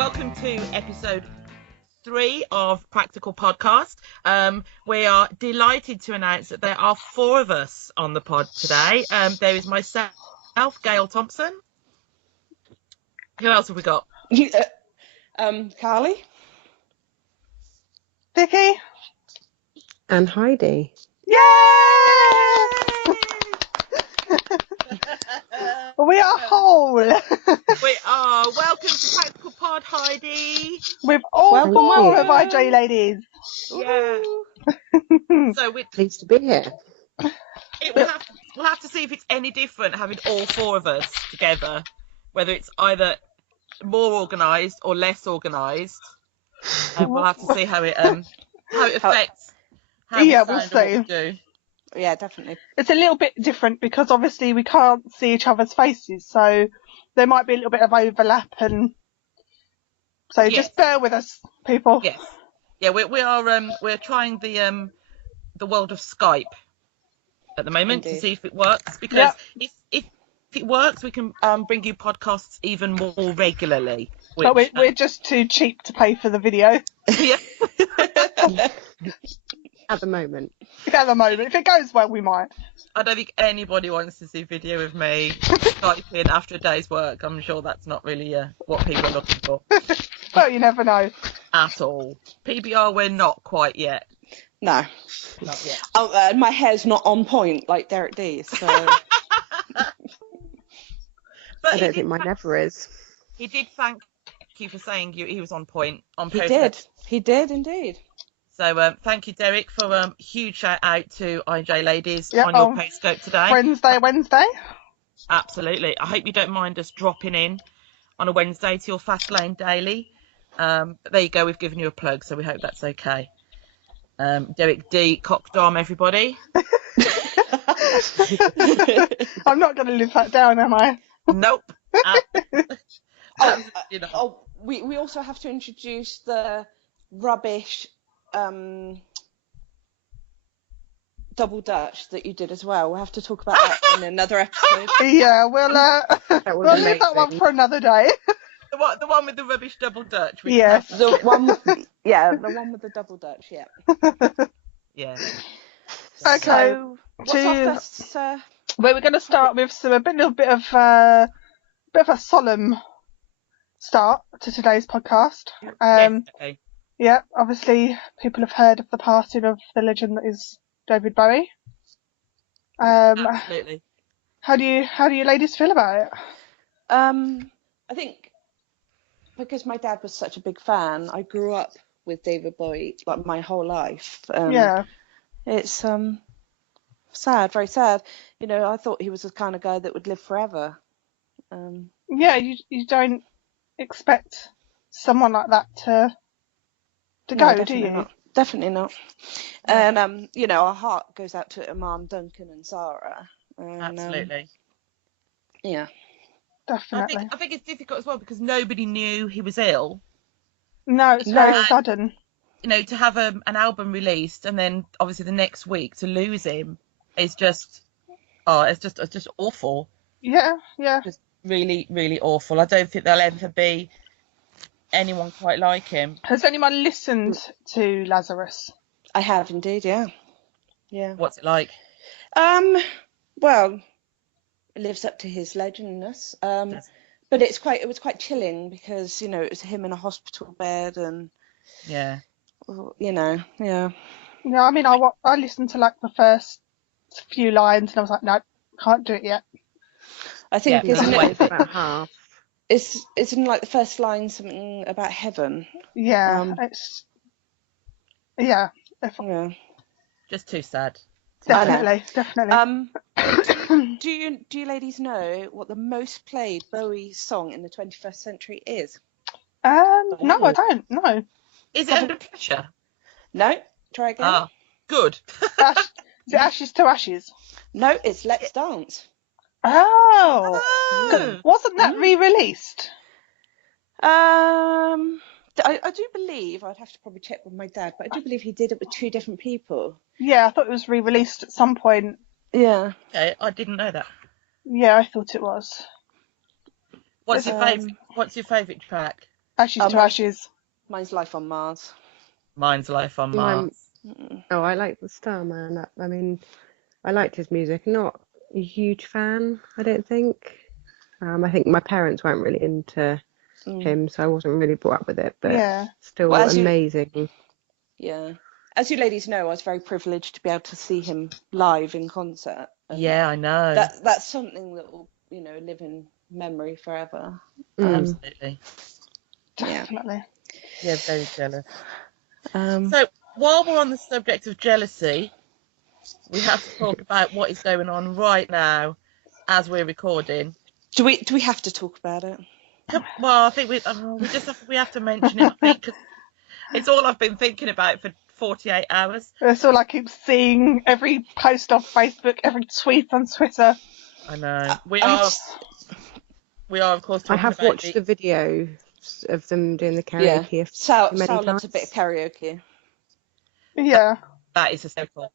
welcome to episode 3 of Practical Podcast. We are delighted to announce that there are 4 of us on the pod today. There is myself, Gail Thompson. Who else have we got? Carly, Vicky, and Heidi. Yay! We are whole. We are. Welcome to Practical Pod, Heidi. With all Welcome. 4 of our J ladies. Yeah. So Pleased to be here. we'll have to see if it's any different having all 4 of us together, whether it's either more organised or less organised. We'll have to see how it affects how we we'll sound and see. what we do. yeah, definitely. It's a little bit different because obviously we can't see each other's faces, so there might be a little bit of overlap, and so just bear with us, people. Yes. Yeah, we're trying the world of Skype at the moment. Indeed. To see if it works, because if it works, we can bring you podcasts even more regularly. But we're just too cheap to pay for the video Yeah. At the moment. at the moment. If it goes well, we might. I don't think anybody wants to see video of me Skyping after a day's work. I'm sure that's not really what people are looking for But you never know. at all. PBR, we're not quite yet. No. Not yet. Oh, my hair's not on point like Derek D's. So But I don't think mine ever is. He did thank you for saying he was on point on he post. did indeed. So thank you, Derek, for huge shout out to IJ Ladies Yep, on your Periscope today. Wednesday. Absolutely. I hope you don't mind us dropping in on a Wednesday to your Fast Lane Daily. But there you go. We've given you a plug, so we hope that's okay. Derek D, cockdom, everybody. I'm not going to live that down, am I? Nope. We also have to introduce the rubbish double Dutch that you did as well. We'll have to talk about that in another episode. Yeah, we'll leave that one for another day. The one with the rubbish double Dutch. Yes. The one with the double Dutch. Yeah. Yeah. Okay. So, what's our first? Well, we're going to start with a little bit of a solemn start to today's podcast. Okay. Yeah, obviously people have heard of the passing of the legend that is David Bowie. Absolutely. How do you ladies feel about it? I think because my dad was such a big fan, I grew up with David Bowie like my whole life. Yeah. It's sad, very sad. You know, I thought he was the kind of guy that would live forever. Yeah, you don't expect someone like that to No, go, do you? not. Definitely not. And you know, our heart goes out to Imam, Duncan, and Sarah. And, Absolutely. Yeah. Definitely. I think it's difficult as well because nobody knew he was ill. No, it's very sudden. You know, to have an album released and then obviously the next week to lose him is just it's just awful. Yeah. Just really, really awful. I don't think there'll ever be anyone quite like him. Has anyone listened to Lazarus? I have indeed, yeah. Yeah. What's it like? Well, it lives up to his legendness. But it was quite chilling because, you know, it was him in a hospital bed and Yeah. you know, yeah. Yeah, I mean, I listened to like the first few lines and I was like, no, can't do it yet. I think Yeah, isn't Wait it, for about half. isn't like the first line something about heaven? Yeah, it's yeah, Yeah. Just too sad. definitely. Do you ladies know what the most played Bowie song in the 21st century is? No, I don't. No. Is it Under Pressure? No, try again. Ah, good. Is it Ashes to Ashes? No, it's Let's Dance. Oh, wasn't that re-released? I do believe, I'd have to probably check with my dad, but I do believe he did it with 2 different people. Yeah, I thought it was re-released at some point. Yeah. Okay, I didn't know that. Yeah, I thought it was. What's your favourite track? Ashes to ashes. Mine's Life on Mars. Mine's Life on Mars. Oh, I like the Starman. I mean, I liked his music. Not a huge fan, I don't think. I think my parents weren't really into him, so I wasn't really brought up with it. But still amazing. Yeah. As you ladies know, I was very privileged to be able to see him live in concert. Yeah, I know. That's something that will, live in memory forever. Absolutely. Definitely. Yeah, very jealous. So while we're on the subject of jealousy, we have to talk about what is going on right now as we're recording. Do we have to talk about it? Well, I think we have to mention it, I think, because it's all I've been thinking about for 48 hours. That's all I keep seeing. Every post on Facebook, every tweet on Twitter. I know. We are, of course, talking I have about watched the video of them doing the karaoke. Yeah. Sal loves a bit of karaoke. Yeah. That is hysterical.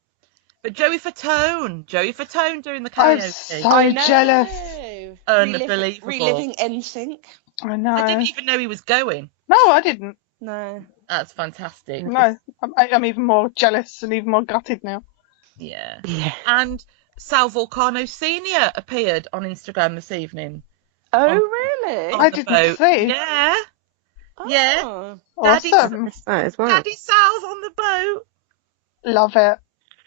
But Joey Fatone doing the karaoke. I'm so jealous. Unbelievable. Reliving NSYNC. I know. I didn't even know he was going. No, I didn't. No. That's fantastic. No, I'm even more jealous and even more gutted now. Yeah. And Sal Vulcano Sr. appeared on Instagram this evening. Oh, really? I didn't see. Yeah. Oh. Yeah. Awesome. Daddy Sal's on the boat. Love it.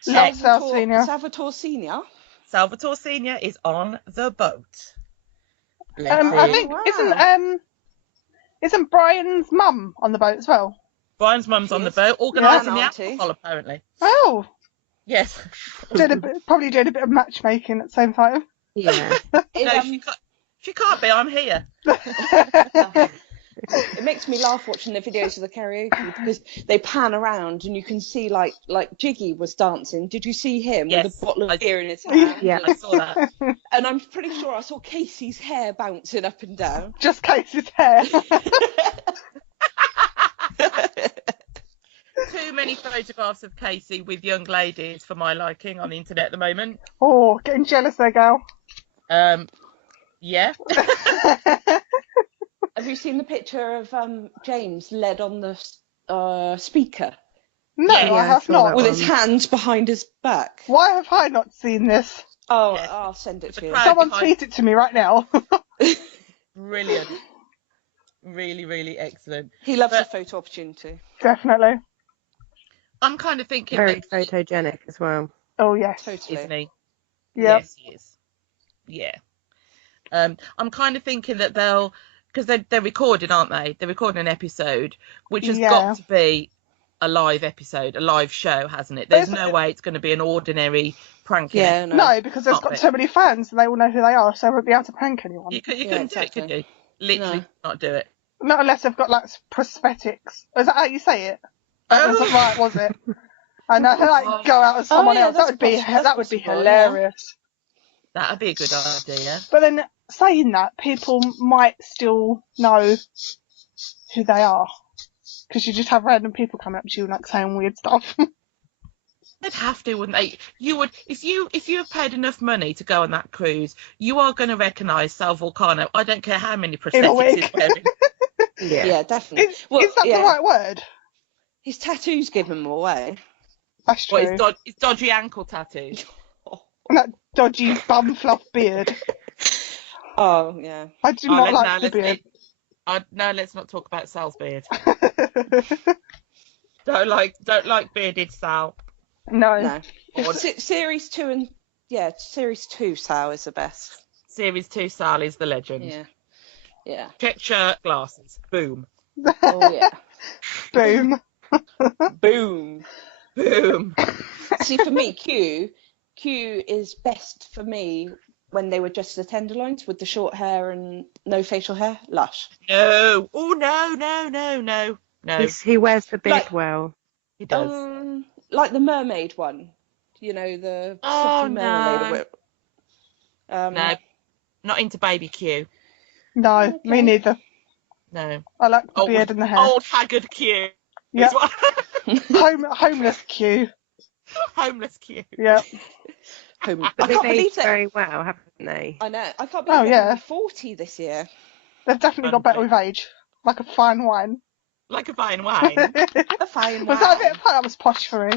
Love Sal Sr. Salvatore Sr. Salvatore Sr. is on the boat. I think isn't Brian's mum on the boat as well? Brian's mum's on the boat, organising the alcohol, apparently. Oh. Yes. Probably doing a bit of matchmaking at the same time. Yeah. No, she can't be. I'm here. It makes me laugh watching the videos of the karaoke because they pan around and you can see like Jiggy was dancing. Did you see him with a bottle of beer in his hand? Yeah, I saw that. And I'm pretty sure I saw Casey's hair bouncing up and down. Just Casey's hair. Too many photographs of Casey with young ladies for my liking on the internet at the moment. Oh, getting jealous there, Gail. Yeah. Have you seen the picture of James led on the speaker? No, I have not. With his hands behind his back. Why have I not seen this? Oh, yeah. I'll send it to you. Someone tweet it to me right now. Brilliant. Really, really excellent. He loves a photo opportunity. Definitely. I'm kind of thinking very photogenic as well. Oh yes, totally. Isn't he? Yep. Yes, he is. Yeah. I'm kind of thinking that because they're recording, aren't they? They're recording an episode, which has got to be a live episode, a live show, hasn't it? There's no way it's going to be an ordinary prank. Yeah, no, because there's got so many fans and they all know who they are, so they won't be able to prank anyone. You couldn't do it, could you? Literally not do it. Not unless they've got like prosthetics. Is that how you say it? That wasn't right, was it? And like go out as someone else. That would be hilarious. That'd be a good idea. But then saying that, people might still know who they are because you just have random people coming up to you and like saying weird stuff. They'd have to, wouldn't they? You would, if you have paid enough money to go on that cruise, you are going to recognise Sal Vulcano. I don't care how many prosthetics he's wearing. Yeah, definitely. Is that the right word? His tattoos give him away. That's true. His dodgy ankle tattoos. And that dodgy bum fluff beard. Oh, yeah. I do not like the beard. No, let's not talk about Sal's beard. Don't like bearded Sal. No. Series 2 Series 2 Sal is the best. Series 2 Sal is the legend. Yeah. Check shirt, glasses. Boom. Oh, yeah. Boom. Boom. Boom. See, for me, Q is best for me when they were just the Tenderloins with the short hair and no facial hair. Lush. No. Oh, no. He wears the beard well. He does. Like the mermaid one. You know, the mermaid. No. Not into baby Q. No, me neither. No. I like the beard and the hair. Old haggard Q. Yeah. Homeless Q. Homeless Q. Yeah. But they've aged very well, haven't they? I know. I can't believe they're 40 this year. They've definitely got better with age. Like a fine wine. Like a fine wine. A fine Was wine. that a bit of that was posh for me?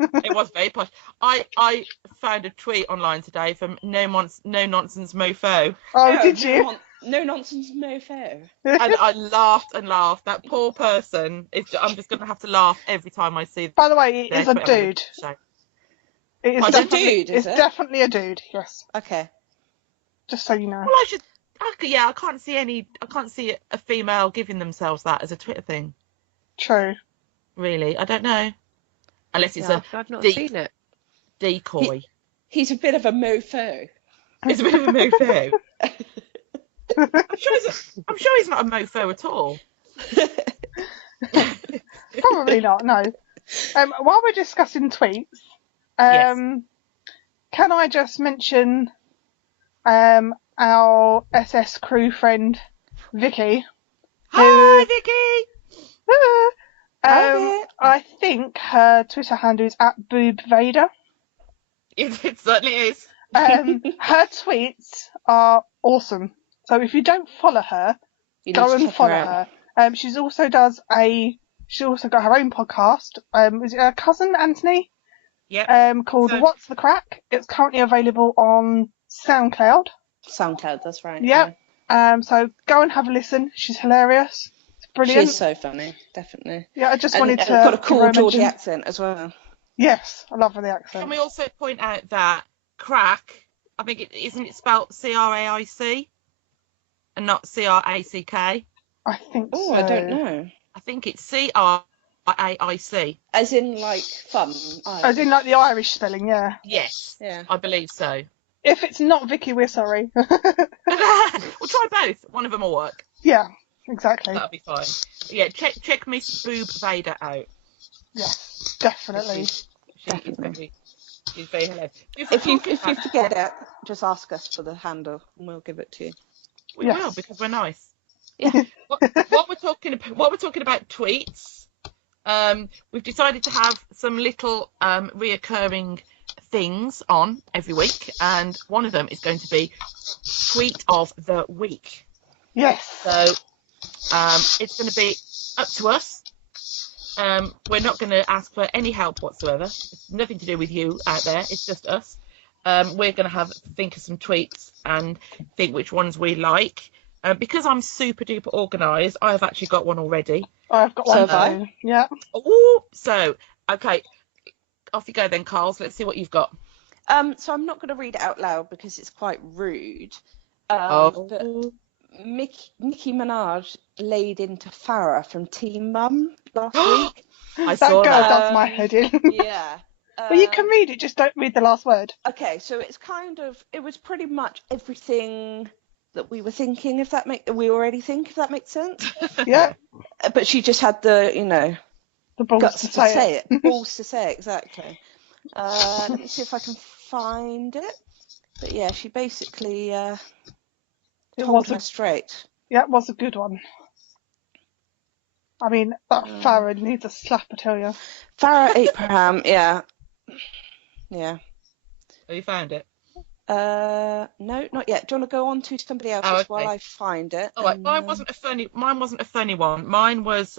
It was very posh. I found a tweet online today from No Nonsense Mofo. Oh, did you? No nonsense mofo. And I laughed and laughed. That poor person. I'm just going to have to laugh every time I see. By the way, it is a Twitter dude. show. It is Oh, definitely, dude, is it's it? definitely a dude. Yes. Okay. Just so you know. Well, I can't see a female giving themselves that as a Twitter thing. True. Really, I don't know. Unless it's Yeah, a I've not deep seen it. decoy. He's a bit of a mofo. It's a bit of a mofo. I'm sure he's not a mofo at all. Probably not. No. While we're discussing tweets, Yes. can I just mention our SS crew friend Vicky? Hi, Vicky. Hi. I think her Twitter handle is @boobvader. It certainly is. Her tweets are awesome. So if you don't follow her, go and follow her. She's also got her own podcast. Is it her cousin Anthony? Yep. Called What's the Crack? It's currently available on SoundCloud. SoundCloud, that's right. Yep. So go and have a listen. She's hilarious. It's brilliant. She's so funny, definitely. Yeah, I just wanted to. Got a cool Geordie mention. accent as well. Yes, I love the accent. Can we also point out that crack? I think isn't it spelled CRAIC and not CRACK? I think Oh, so. I don't know. I think it's CRAIC. As in like fun. As in like the Irish spelling, yeah. Yes. Yeah. I believe so. If it's not Vicky, we're sorry. We'll try both. One of them will work. Yeah, exactly. That'll be fine. Yeah, check Miss Boob Vader out. Yes, definitely. She's very hilarious. If you forget it, just ask us for the handle and we'll give it to you. We Yes. will, because we're nice. Yeah. What we're talking about tweets. We've decided to have some little reoccurring things on every week, and one of them is going to be tweet of the week. Yes. So it's going to be up to us. We're not going to ask for any help whatsoever. It's nothing to do with you out there. It's just us. We're going to think of some tweets and think which ones we like. Because I'm super duper organised, I have actually got one already. I've got one. So have I. Yeah. Ooh, so, okay. Off you go then, Carl. So let's see what you've got. So I'm not going to read it out loud because it's quite rude. Oh. But Nicki Minaj laid into Farrah from Teen Mum last week. I That saw girl that. does my head in. Yeah. Well, you can read it, just don't read the last word. Okay, so it was pretty much everything that we were thinking, if that makes sense. Yeah. But she just had the Balls guts to say it. balls to say it, exactly. Let me see if I can find it. But yeah, she basically told her straight. Yeah, it was a good one. I mean, that Farrah needs a slap, I tell you. Farrah Abraham, yeah. Yeah. Have you found it? No, not yet. Do you want to go on to somebody else's okay. while I find it? All right. Mine wasn't a funny one. Mine was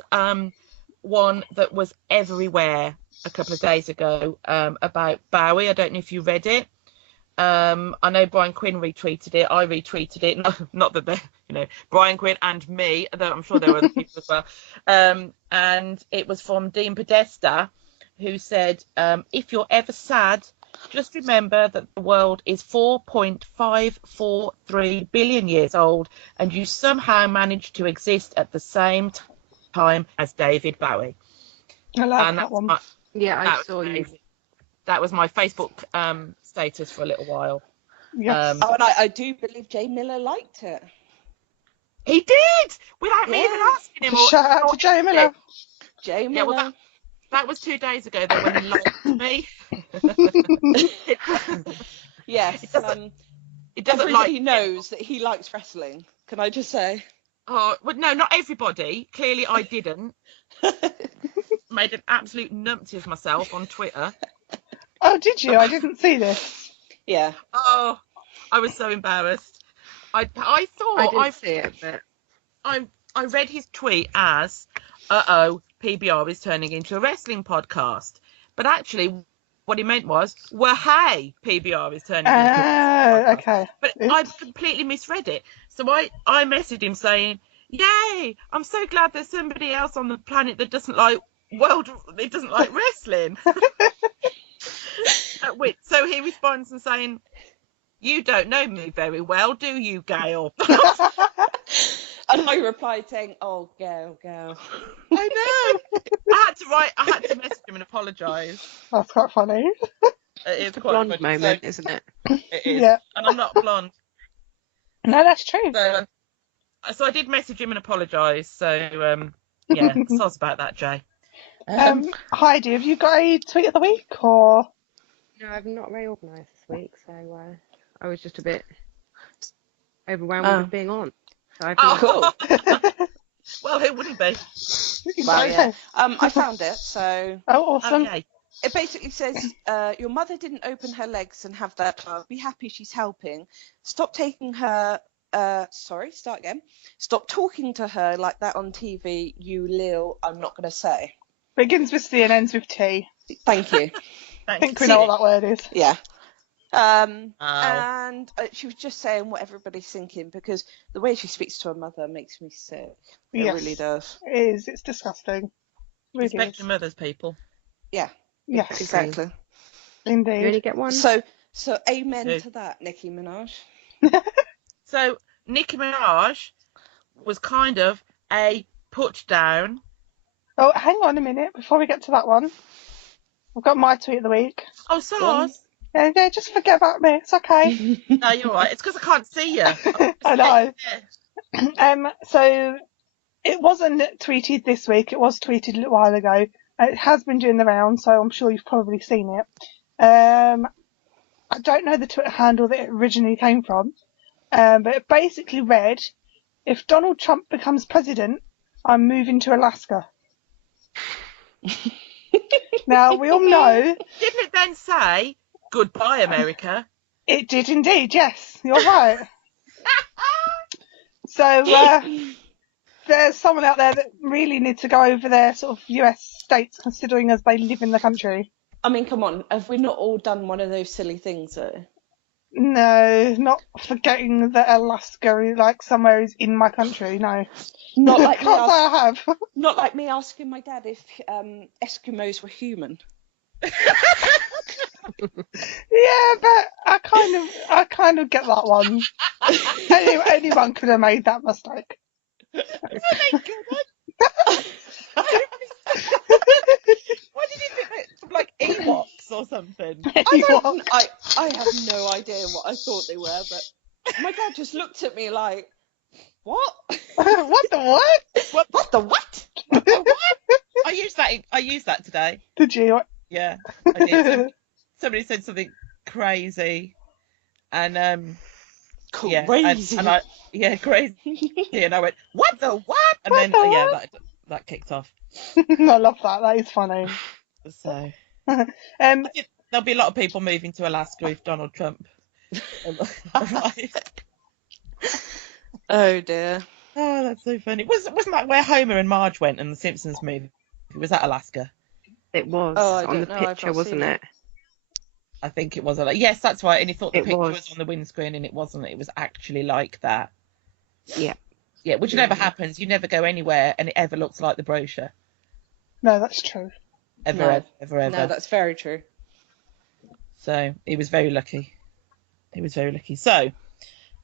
one that was everywhere a couple of days ago about Bowie. I don't know if you read it. I know Brian Quinn retweeted it. I retweeted it. Not that Brian Quinn and me, though I'm sure there were other people as well. And it was from Dean Podesta, who said, if you're ever sad, just remember that the world is 4.543 billion years old, and you somehow managed to exist at the same time as David Bowie. I like that one. I saw you. That was my Facebook status for a little while. Yes. And I do believe Jay Miller liked it. He did, without me even asking him. Shout out to Jay Miller. Jay Miller. Yeah, well, that was 2 days ago, though, when he liked me. Yes. It doesn't everybody knows that he likes wrestling. Can I just say? Oh, well, no, not everybody. Clearly, I didn't. Made an absolute numpty of myself on Twitter. Oh, did you? I didn't see this. Yeah. Oh, I was so embarrassed. I thought I didn't see it, but I read his tweet as, PBR is turning into a wrestling podcast. But actually, what he meant was, well, hey, PBR is turning into a wrestling podcast. Okay. But I completely misread it. So I messaged him saying, yay, I'm so glad there's somebody else on the planet that doesn't like wrestling. So he responds and saying, you don't know me very well, do you, Gail? And I replied saying, oh, Gail. I know. I had to message him and apologise. That's quite funny. It is a quite blonde funny. moment, isn't it? It is. Yeah. And I'm not blonde. No, that's true. So I did message him and apologise. So, yeah, soz about that, Jay. Heidi, have you got a tweet of the week, or? No, I'm not very organised this week, so I was just a bit overwhelmed with being on. So Cool. Well, who wouldn't be? Well, yeah. I found it, so... Oh, awesome. Okay. It basically says, your mother didn't open her legs and have that child. Be happy she's helping. Stop taking her... start again. Stop talking to her like that on TV, you lil, I'm not going to say. Begins with C and ends with T. Thank you. I think we know what that word is. Yeah. And she was just saying what everybody's thinking, because the way she speaks to her mother makes me sick. It really does. It is. It's disgusting. Really Respect is. your mothers, people. Yeah. Yes. Exactly. Indeed. You only get one? So amen to that, Nicki Minaj. So Nicki Minaj was kind of a put down. Oh, hang on a minute before we get to that one. I've got my tweet of the week. Oh, Sars. Yeah, just forget about me. It's okay. No, you're right. It's because I can't see you. I know. So it wasn't tweeted this week. It was tweeted a little while ago. It has been doing the round, so I'm sure you've probably seen it. I don't know the Twitter handle that it originally came from, but it basically read, if Donald Trump becomes president, I'm moving to Alaska. Now, we all know... Didn't it then say, goodbye, America? It did indeed, yes. You're right. So, there's someone out there that really needs to go over their sort of US states, considering as they live in the country. I mean, come on. Have we not all done one of those silly things, though? No, not forgetting that Alaska is like somewhere is in my country, no. Not like Can't say I have. Not like me asking my dad if Eskimos were human. Yeah, but I kind of get that one. Anyone could have made that mistake. What did you think? Like Ewoks or something? I have no idea what I thought they were, but my dad just looked at me like, what? What the what? What the what? I used that today. Did you? Yeah, I did. Somebody said something crazy, and crazy. Crazy. And I went, what the what? And then that kicked off. I love that. That is funny. So, there'll be a lot of people moving to Alaska if Donald Trump arrives. Oh dear. Oh, that's so funny. Wasn't that where Homer and Marge went in the Simpsons movie? Was that Alaska? It was on the picture, wasn't it? I think it was. Yes, that's right. And he thought the picture was on the windscreen, and it wasn't. It was actually like that. Yeah. Yeah, which never happens. You never go anywhere, and it ever looks like the brochure. No, that's true. Ever. No, that's very true. So he was very lucky. So,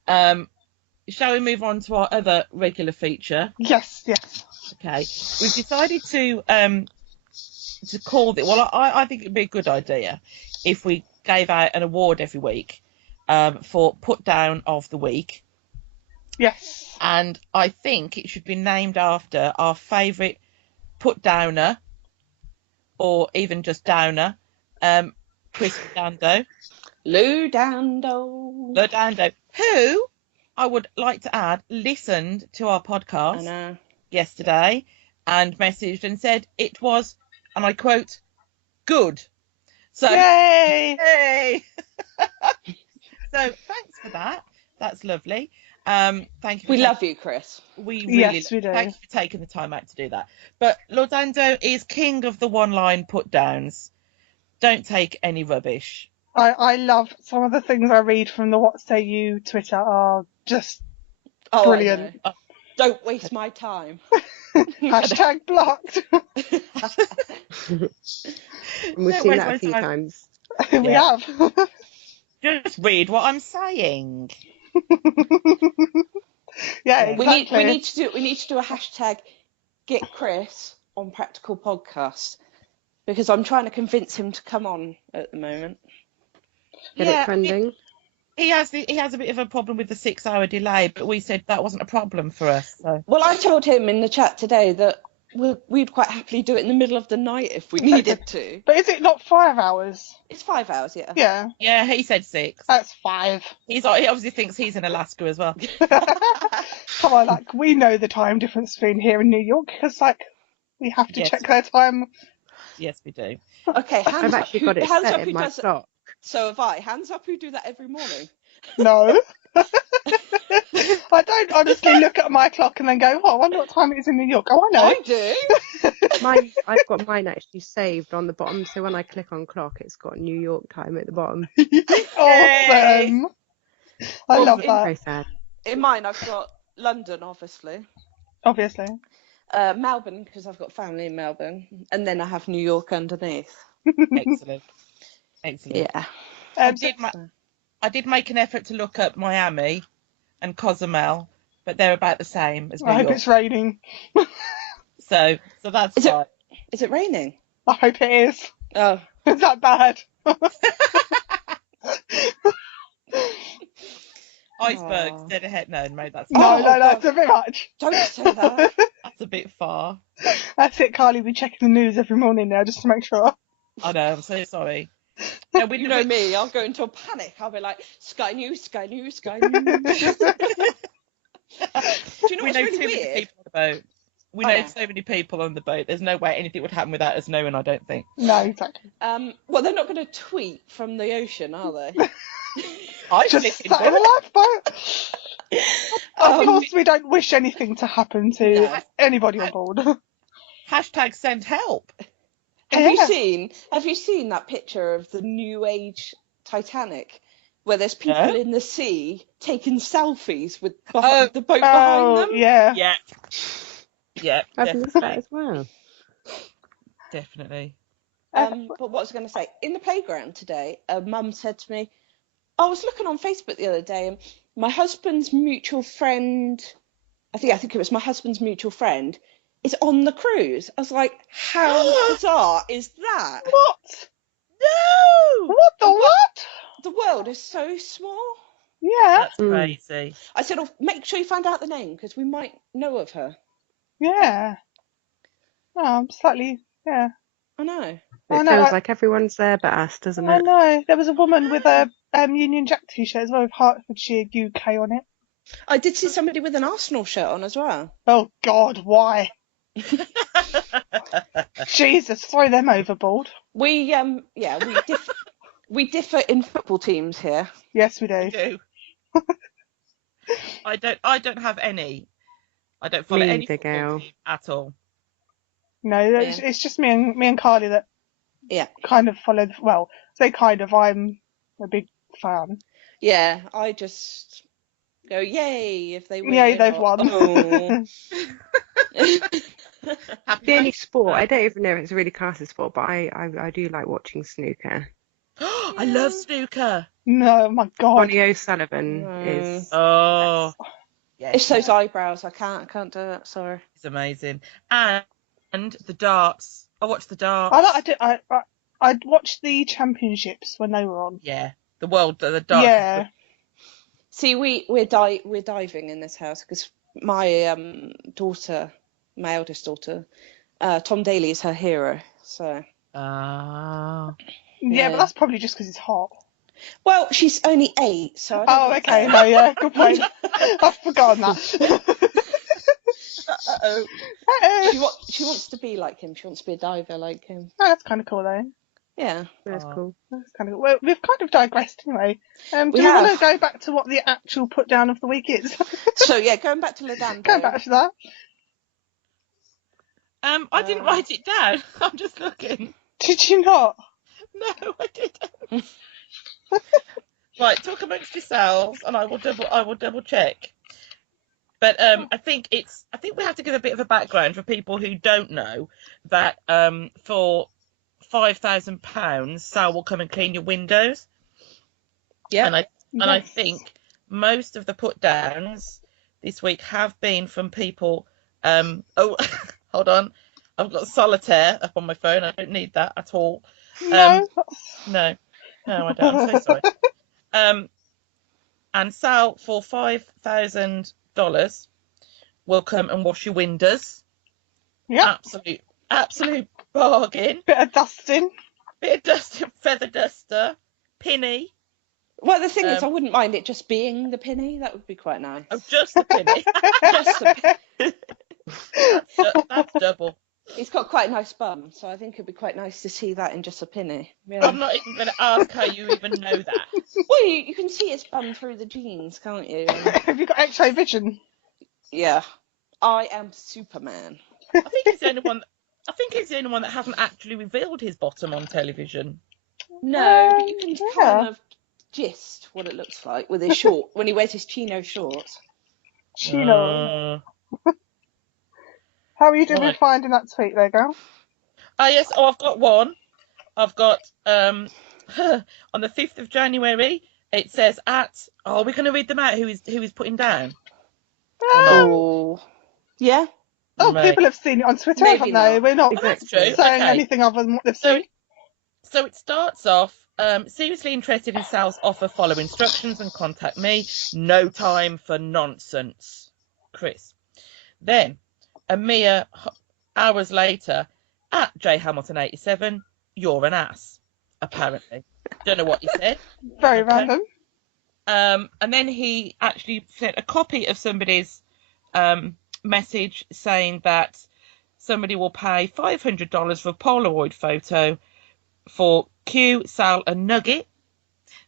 shall we move on to our other regular feature? Yes. Okay. We've decided to call it. Well, I think it'd be a good idea if we gave out an award every week for Put Down of the Week. Yes. And I think it should be named after our favourite put downer, or even just downer, Chris Laudando, who I would like to add listened to our podcast yesterday and messaged and said it was, and I quote, good. So, yay! Yay! So thanks for that. That's lovely. Thank you. We love you, Chris. We really Yes, we do. Thank you for taking the time out to do that. But Laudando is king of the one-line put-downs. Don't take any rubbish. I love some of the things I read from the What Say You Twitter are just brilliant. I know. Don't waste my time. Hashtag blocked. We've seen that a few times. We have. Just read what I'm saying. Yeah, exactly. We need to do a hashtag get Chris on Practical Podcast, because I'm trying to convince him to come on at the moment. Get it trending. He has a bit of a problem with the 6-hour delay, but we said that wasn't a problem for us. So. Well, I told him in the chat today that we'd quite happily do it in the middle of the night if we needed to. But is it not 5 hours? It's 5 hours, yeah. Yeah. Yeah, he said 6. That's 5. He obviously thinks he's in Alaska as well. Come on, like, we know the time difference between here and New York, because, like, we have to check their time. Yes, we do. Okay, I've actually got it set in my clock. So have I. Hands up who do that every morning. No. I don't honestly look at my clock and then go, oh, I wonder what time it is in New York. Oh, I know. I do. I've got mine actually saved on the bottom, so when I click on clock, it's got New York time at the bottom. Awesome. I love that. Very sad. In mine, I've got London, obviously. Obviously. Melbourne, because I've got family in Melbourne. And then I have New York underneath. Excellent. Yeah. I did make an effort to look up Miami and Cozumel, but they're about the same as New I hope York. it's raining. So that's fine. Is it raining? I hope it is. Oh. Is that bad? Icebergs, dead ahead. No, mate, that's No, that's a bit much. Don't say that. That's a bit far. That's it, Carly. We check the news every morning now just to make sure. I know, I'm so sorry. No, you know me, I'll go into a panic. I'll be like, Sky News, Sky News, Sky News. Do you know what's really weird? We know so many people on the boat. There's no way anything would happen without us knowing, I don't think. No, exactly. Well, they're not going to tweet from the ocean, are they? Just sat in a lifeboat. Of course, we don't wish anything to happen to anybody on board. Hashtag send help. Have you seen that picture of the New Age Titanic, where there's people in the sea taking selfies with the boat behind them? Yeah. I've missed that as well. Definitely. But what was I going to say? In the playground today, a mum said to me, I was looking on Facebook the other day, and my husband's mutual friend, I think it was my husband's mutual friend, is on the cruise. I was like, how bizarre is that? What? No! What the what? The world is so small. Yeah. That's crazy. I said, make sure you find out the name, because we might know of her. Yeah. Oh, I'm slightly, I know. It feels like everyone's there but us, doesn't it? I know. There was a woman with a Union Jack t-shirt as well with Hertfordshire UK on it. I did see somebody with an Arsenal shirt on as well. Oh, God, why? Jesus, throw them overboard. We differ in football teams here. Yes, we do. I don't have any. I don't follow any football team at all. No, it's just me and Carly that kind of followed. Well, say kind of. I'm a big fan. Yeah, I just go yay if they win. Yay, they've won. Oh. The only sport, I don't even know if it's really classed as sport, but I do like watching snooker. I love snooker. No, my God. Bonnie O'Sullivan is. Oh. Yeah, it's those eyebrows. I can't do it. Sorry. It's amazing. And the darts. I watched the darts. I'd watched the championships when they were on. Yeah, the darts. Yeah. See, we're diving in this house because my daughter, my eldest daughter, Tom Daly is her hero. So. Yeah, but that's probably just because it's hot. Well, she's only 8, so. Okay. No, yeah, good point. I've forgotten that. She wants to be like him. She wants to be a diver like him. Oh, that's kind of cool, though. Yeah. That's cool. That's kind of, well, we've kind of digressed anyway. Do we have. want to go back to what the actual put down of the week is? So yeah, going back to Laudando. Go back to that. I didn't write it down. I'm just looking. Did you not? No, I didn't. Right, talk amongst yourselves, and I will double check. But I think we have to give a bit of a background for people who don't know that for £5,000, Sal will come and clean your windows. Yeah. And I think most of the put downs this week have been from people. Hold on, I've got solitaire up on my phone. I don't need that at all. No. No, I don't. I'm so sorry. And Sal for $5,000 will come and wash your windows. Yeah. Absolute bargain. Bit of dusting, Feather duster, pinny. Well, the thing is, I wouldn't mind it just being the pinny. That would be quite nice. Oh, just the pinny. Just the That's double. He's got quite a nice bum, so I think it'd be quite nice to see that in just a pinny. Yeah. I'm not even going to ask how you even know that. Well, you can see his bum through the jeans, can't you? Have you got X-ray vision? Yeah. I am Superman. I think he's the only one that hasn't actually revealed his bottom on television. No, but you can kind of gist what it looks like with his short when he wears his chino shorts. Chino. How are you doing with finding that tweet there, girl? Yes. Oh, I've got one. I've got on the 5th of January. It says at. Oh, we're going to read them out. Who is putting down? Oh. Yeah. Oh, Right. people have seen it on Twitter, Maybe haven't they? not. We're not That's true. saying Okay. anything other than what they've seen. So it starts off. Seriously interested in Sal's offer, follow instructions and contact me. No time for nonsense. Chris. Then, a mere hours later, at J Hamilton 87, you're an ass, apparently. Don't know what he said. Very random. And then he actually sent a copy of somebody's message saying that somebody will pay $500 for a Polaroid photo for Q, Sal and Nugget,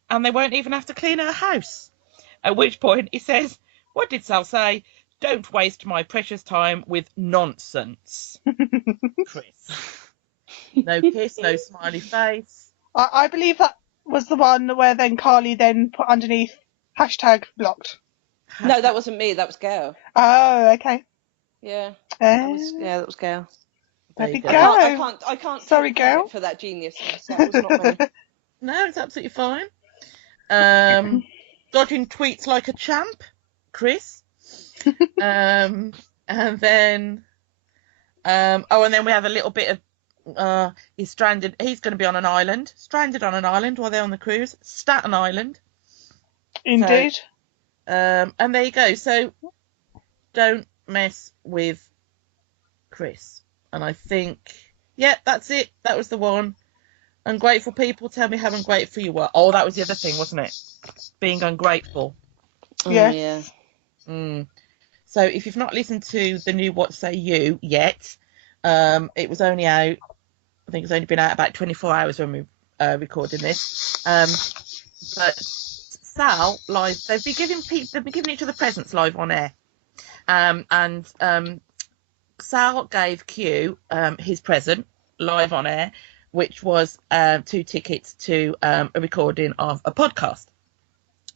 and they won't even have to clean her house. At which point he says, what did Sal say? Don't waste my precious time with nonsense. Chris. No kiss, no smiley face. I believe that was the one where then Carly then put underneath #blocked. No, that wasn't me. That was Gail. Oh, okay. Yeah. That was Gail. There you go. I can't. Sorry, take Gail. credit for that geniusness. That was not me. No, it's absolutely fine. Dodging tweets like a champ, Chris. And then we have a little bit of he's stranded. He's going to be on an island, stranded on an island while they're on the cruise, Staten Island. Indeed. So, and there you go. So don't mess with Chris. And I think, that's it. That was the one. Ungrateful people, tell me how ungrateful you were. Oh, that was the other thing, wasn't it? Being ungrateful. Yeah. So if you've not listened to the new What Say You yet, it was only out, I think it's only been out about 24 hours when we recording this. But Sal live, they've been giving each other presents live on air. And Sal gave Q his present live on air, which was 2 tickets to a recording of a podcast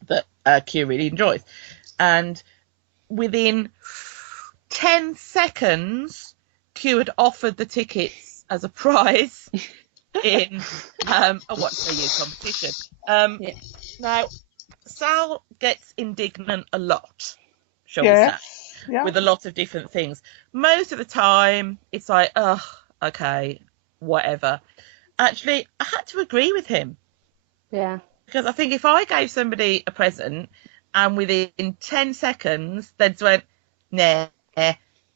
that Q really enjoys. And within 10 seconds, Q had offered the tickets as a prize in a What Say You competition. Now, Sal gets indignant a lot, shall we say, with a lot of different things. Most of the time, it's like, oh, okay, whatever. Actually, I had to agree with him. Yeah. Because I think if I gave somebody a present and within 10 seconds they just went, nah,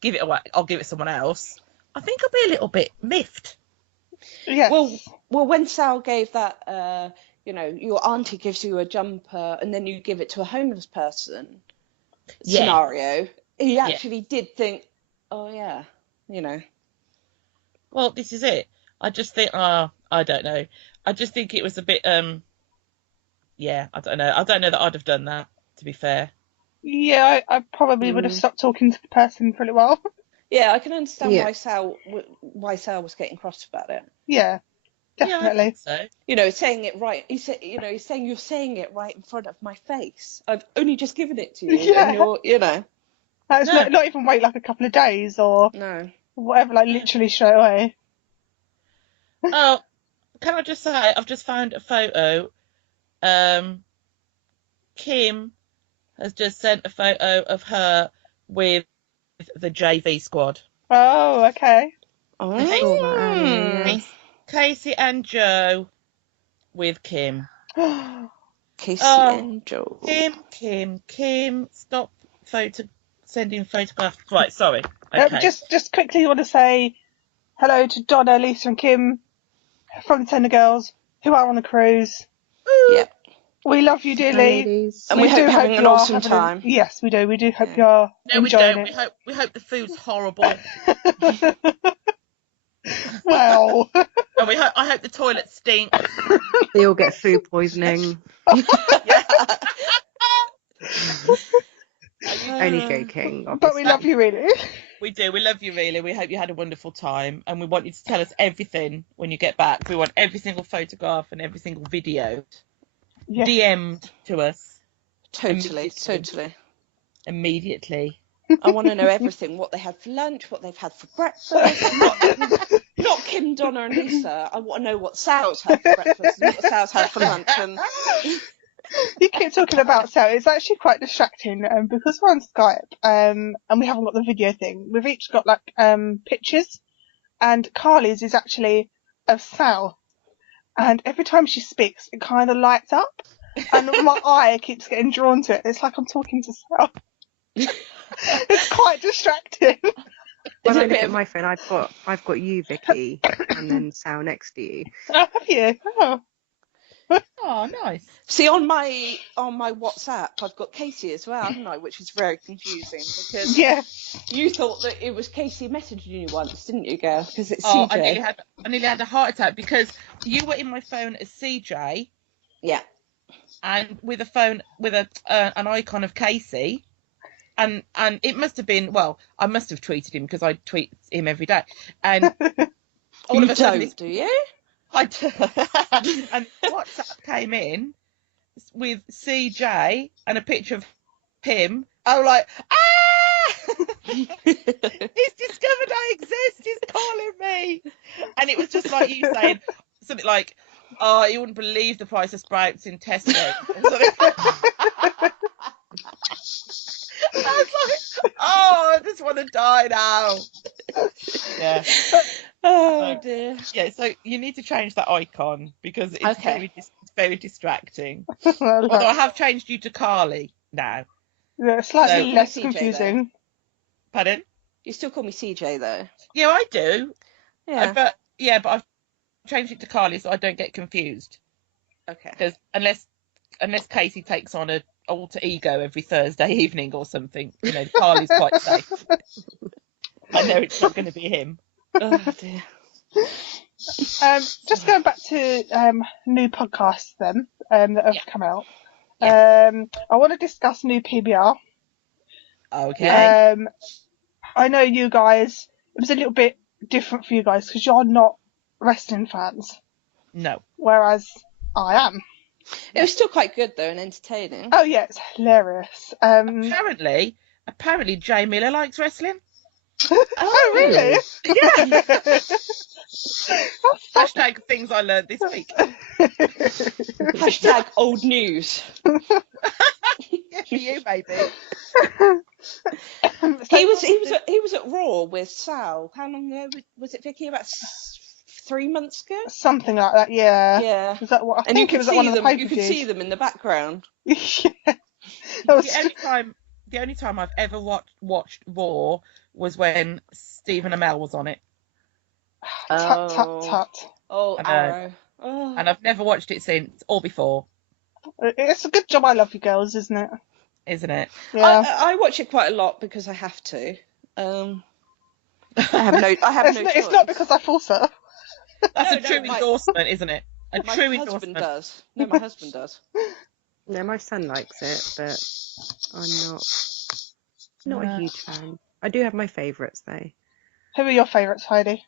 give it away, I'll give it to someone else, I think I'll be a little bit miffed. Yeah. Well, when Sal gave that, your auntie gives you a jumper and then you give it to a homeless person scenario, he actually did think, oh, yeah, Well, this is it. I just think, I don't know. I just think it was a bit yeah, I don't know. I don't know that I'd have done that, to be fair. Yeah, I probably would have stopped talking to the person for a little while. Yeah, I can understand Yeah. why Sal was getting cross about it. Yeah, Yeah, I definitely. think so. You know, saying it right. He said, you know, he's saying you're saying it right in front of my face. I've only just given it to you, Yeah. and you're, you know, It's No. not even wait like a couple of days or no. whatever, like literally straight away. Oh, can I just say, I've just found a photo. Kim has just sent a photo of her with the JV squad. Oh, okay. I saw that earlier, yeah. Casey and Joe with Kim. Casey Oh, and Joe. Kim, stop sending photographs. Right, sorry. Okay. Just quickly want to say hello to Donna, Lisa and Kim from the Tender Girls who are on a cruise. Yeah. We love you Hi, dearly. ladies. And we hope you're having an you are awesome having time. Yes, we do. We do hope Yeah. you are No, we enjoying don't. it. We hope the food's horrible. Well, And I hope the toilet stinks. They all get food poisoning. Only joking, but obviously. we love you really. We do. We love you, really. We hope you had a wonderful time. And we want you to tell us everything when you get back. We want every single photograph and every single video Yes. DM'd to us. Totally. Immediately. I want to know everything. What they had for lunch, what they've had for breakfast. Not Kim, Donna, and Lisa. I want to know what Sal's had for breakfast and what Sal's had for lunch. And You keep talking about Sarah. It's actually quite distracting because we're on Skype and we haven't got the video thing. We've each got like pictures, and Carly's is actually of Sal. And every time she speaks, it kind of lights up, and my eye keeps getting drawn to it. It's like I'm talking to Sal. It's quite distracting. When I look at my phone, I've got you, Vicky, and then Sal next to you. Oh, have you? Oh. Oh, nice. see, on my WhatsApp, I've got Casey as well, haven't I? Which is very confusing because Yeah. you thought that it was Casey messaging you once, didn't you, Gail? Because it's Oh, CJ. I nearly had a heart attack because you were in my phone as CJ. Yeah. And with an icon of Casey. And it must have been, well, I must have tweeted him because I tweet him every day. And all of a sudden, do you? I do. And WhatsApp came in with CJ and a picture of him. I was like, he's discovered I exist. He's calling me. And it was just like you saying something like, oh, you wouldn't believe the price of Sprouts in Tesco. I was like, oh, I just want to die now. Yeah. Oh dear. Yeah, so you need to change that icon because it's very distracting. Well, Although I have changed you to Carly now. Yeah, slightly So- less CJ confusing. Pardon? You still call me CJ though. Yeah, I do. Yeah. But I've changed it to Carly so I don't get confused. Okay. Because unless Casey takes on an alter ego every Thursday evening or something, Carly's quite safe. I know it's not going to be him. Oh dear. Just going back to new podcasts then that have come out. Yes. I want to discuss new PBR. Okay. I know you guys, it was a little bit different for you guys because you're not wrestling fans, No. whereas I am. It was still quite good though and entertaining. Oh yeah, it's hilarious. Apparently Jay Miller likes wrestling. Oh really? Yeah. Hashtag things I learned this week. Hashtag old news. Yeah, for you, maybe. He was at Raw with Sal. How long ago was it, Vicky? About 3 months ago. Something like that, yeah. Yeah. Was that what I And think you it could was at see one of the them. You pay-per-views. could see them in the background. Yeah. That was The only time I've ever watched Raw was when Stephen Amell was on it, tut. Oh, I know. Arrow. Oh. and I've never watched it since or before. It's a good job I love you girls, isn't it? Isn't it? Yeah. I watch it quite a lot because I have to. I have no It's choice. not because I force her. That's No, a true endorsement, isn't it? A My true husband endorsement. does. No, my husband does. No, my son likes it, but I'm not a huge fan. I do have my favourites though. Who are your favourites, Heidi?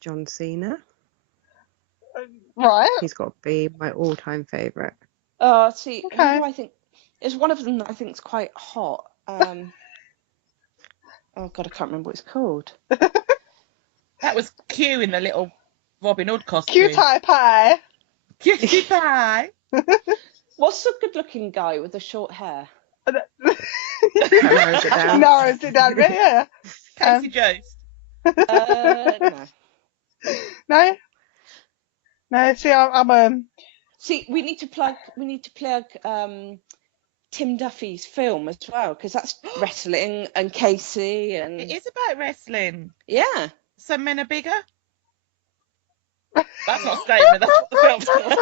John Cena. Right. He's got to be my all-time favourite. See, Okay. who do I think is one of them that I think is quite hot. Oh God, I can't remember what it's called. That was Q in the little Robin Hood costume. Cutie pie. Cutie pie. What's the good-looking guy with the short hair? That narrows it down. Narrows it down. Yeah. Casey Jost. No. No. No. See, I'm See, we need to plug Tim Duffy's film as well, because that's wrestling and Casey and It is about wrestling. yeah. Some men are bigger. That's not a statement. That's what the film's called.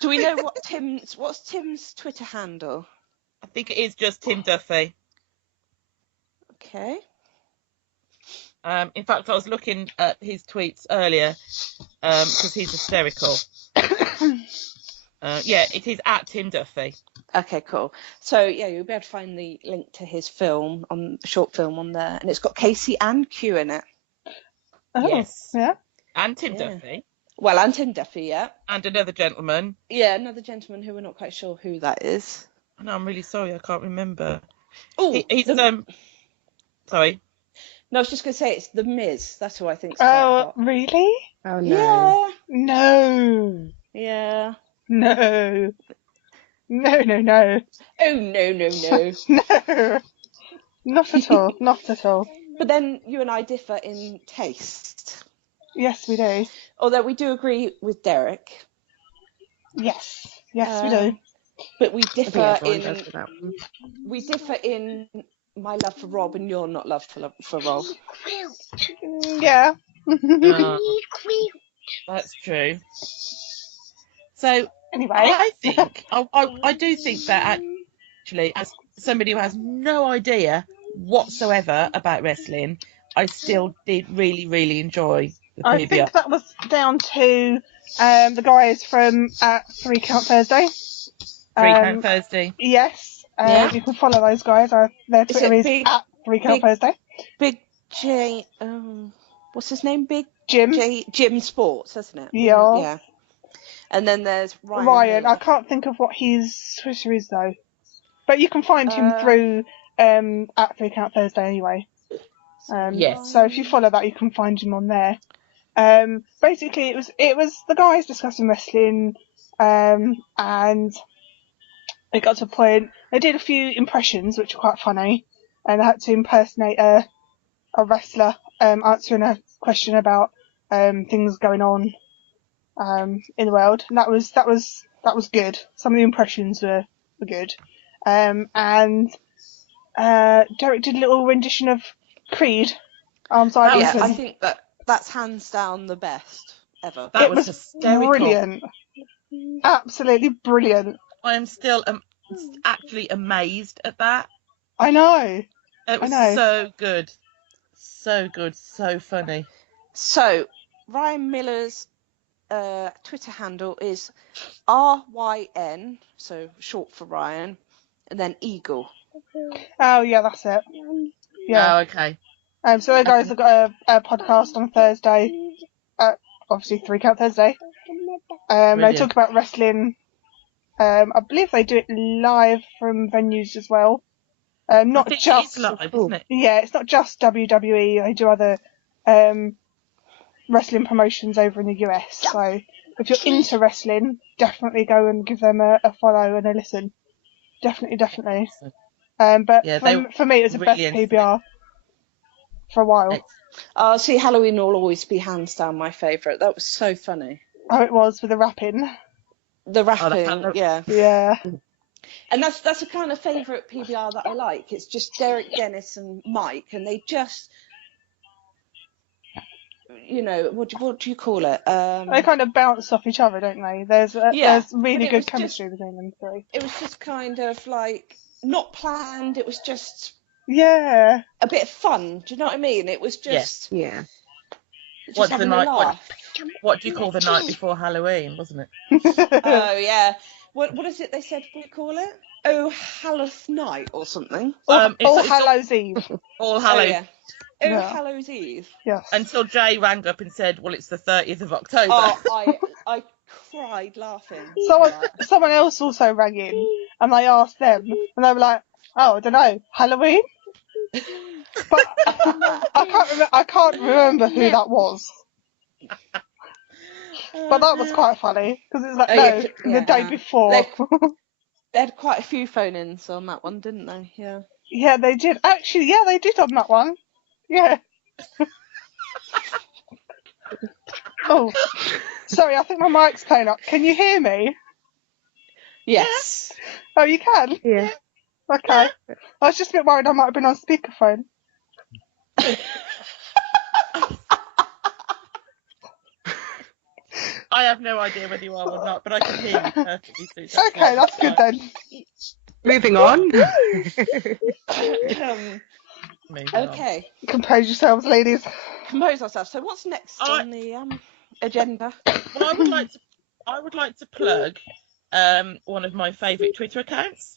Do we know what's Tim's Twitter handle? I think it is just Tim Duffy. Okay. In fact, I was looking at his tweets earlier because he's hysterical. Yeah, it is at Tim Duffy. Okay, cool. So yeah, you'll be able to find the link to his short film on there, and it's got Casey and Q in it. Oh, Yes. Yeah. And Tim Yeah. Duffy. Well, and Tim Duffy, yeah. And another gentleman. Yeah, another gentleman who we're not quite sure who that is. No, I'm really sorry, I can't remember. Oh, He's sorry. No, I was just going to say it's The Miz. That's who I think's quite hot. Really? Oh no. No. Yeah. No. No. No. Oh, no. No. Not at all. Not at all. But then you and I differ in taste. Yes, we do. Although we do agree with Derek. Yes. Yes, we do. But we I think differ everyone does with that one. in my love for Rob and your not love for Rob. Yeah. That's true. So Anyway. I think I do think that actually, as somebody who has no idea whatsoever about wrestling, I still did really, really enjoy the PBR. I think that was down to the guys from 3 Count Thursday. 3 Count Thursday. Yes. Yeah. You can follow those guys. Their Twitter is at 3 Count Thursday. Big J. What's his name? Big Jim. Jim Sports, isn't it? Yeah. Yeah. And then there's Ryan. Miller. I can't think of what his Twitter is though. But you can find him through at 3 Count Thursday anyway. Yes. So if you follow that, you can find him on there. Basically, it was the guys discussing wrestling, and it got to a point. They did a few impressions, which were quite funny, and they had to impersonate a wrestler answering a question about things going on in the world, and that was good. Some of the impressions were good, and Derek did a little rendition of Creed. I think that's hands down the best ever. That was hysterical. Brilliant, absolutely brilliant. I am still actually amazed at that. I know. It was so good, so funny. So Ryan Miller's Twitter handle is RYN, so short for Ryan, and then Eagle. Oh yeah, that's it. Yeah. Oh, okay. So the guys have got a podcast on Thursday, obviously 3 Count Thursday. They talk about wrestling. I believe they do it live from venues as well. Not I think just it is live, isn't it? Yeah, it's not just WWE. They do other wrestling promotions over in the US. So if you're into wrestling, definitely go and give them a follow and a listen. Definitely. But yeah, for me, it was the best PBR for a while. See, Halloween will always be hands down my favourite. That was so funny. Oh, it was with the rapping. The rapping, yeah. Yeah. And that's the kind of favourite PBR that I like. It's just Derek, Dennis, and Mike, and they just, what do you call it? They kind of bounce off each other, don't they? There's really good chemistry between them three. It was just kind of like not planned. It was just Yeah. a bit of fun. Do you know what I mean? It was just, Yeah. just What's the having night? a laugh. What do you call the night before Halloween? Wasn't it? Oh yeah. What is it they said we call it? Oh Hallows Night or something. All It's Hallows Eve. All Oh Hallows. yeah. Oh Yeah. Hallows Eve. Yes. Until Jay rang up and said, "Well, it's the 30th of October." Oh, I cried laughing. Someone else also rang in, and I asked them, and they were like, "Oh, I don't know, Halloween." But I can't remember who that was. But that was quite funny because it's like the day before. They had quite a few phone-ins on that one, didn't they? Yeah. Yeah, they did. Actually, yeah, they did on that one. Yeah. Oh, sorry, I think my mic's playing up. Can you hear me? Yes. Oh, you can? Yeah. Okay. I was just a bit worried I might have been on speakerphone. I have no idea whether you are or not, but I can hear you perfectly. So Okay, that's good then. Moving on. Okay. Compose yourselves, ladies. Compose ourselves. So what's next on the agenda? Well, I would like to plug one of my favourite Twitter accounts,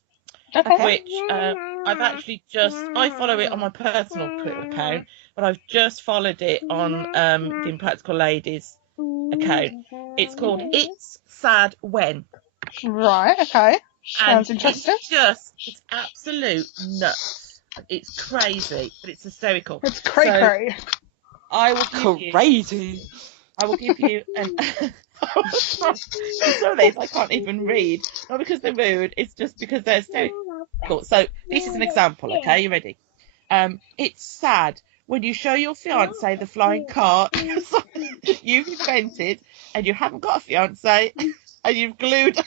which I've actually I follow it on my personal Twitter account, but I've just followed it on the Impractical Ladies account. It's called It's Sad When. Right, okay. Sounds interesting. It's absolute nuts. It's crazy, but it's hysterical. It's cray-cray. So I will give you an some of these I can't even read. Not because they're rude, it's just because they're hysterical. So this is an example, okay? You ready? It's sad when you show your fiance the flying cart you've invented and you haven't got a fiance and you've glued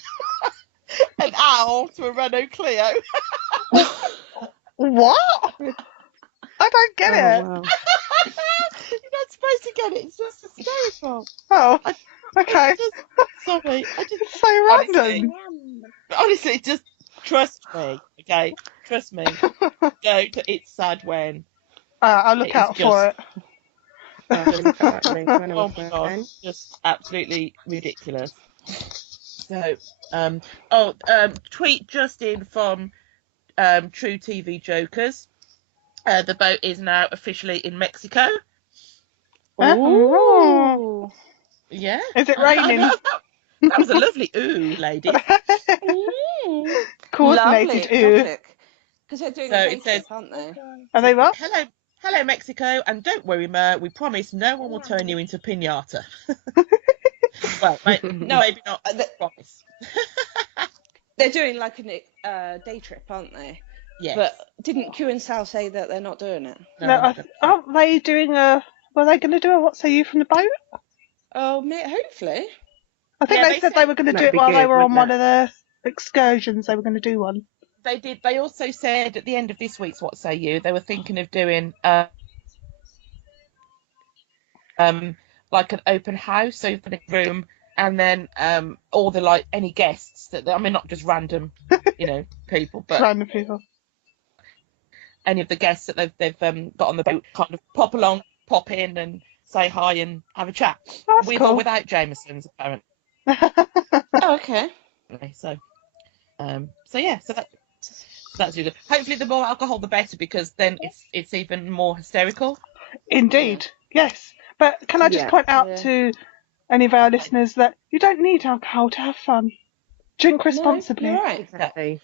an owl to a Renault Clio. What? I don't get it. Wow. You're not supposed to get it. It's just hysterical. Oh, okay. Sorry. It's so random. Honestly, just trust me, okay? Trust me. Go to It's Sad When. I'll look out for it. Oh my God, just absolutely ridiculous. So, tweet just in from True TV Jokers. The boat is now officially in Mexico. Oh. Yeah. Is it raining? That was a lovely ooh, lady. Coordinated ooh. Because they're doing a day trip, aren't they? Are they what? Hello, Mexico, and don't worry, Ma, we promise no one will turn you into piñata. Well, no, maybe not. Promise. They're doing like a day trip, aren't they? Yes. But didn't Q and Sal say that they're not doing it? No, aren't they doing were they going to do a What Say You from the boat? Oh, hopefully. I think they said they were going to do it while they were on one of the excursions. They were going to do one. They did. They also said at the end of this week's What Say You, they were thinking of doing like an open house, so open a room, and then all the any guests that not just random, people, but random people. Any of the guests that they've got on the boat kind of pop along, pop in, and say hi and have a chat. With cool. or without Jameson's, apparently. Oh, okay. So yeah, so that's really good. Hopefully, the more alcohol, the better, because then it's even more hysterical. Indeed, yes. But can I just point out to any of our listeners that you don't need alcohol to have fun. Drink responsibly. No, you're right. Exactly.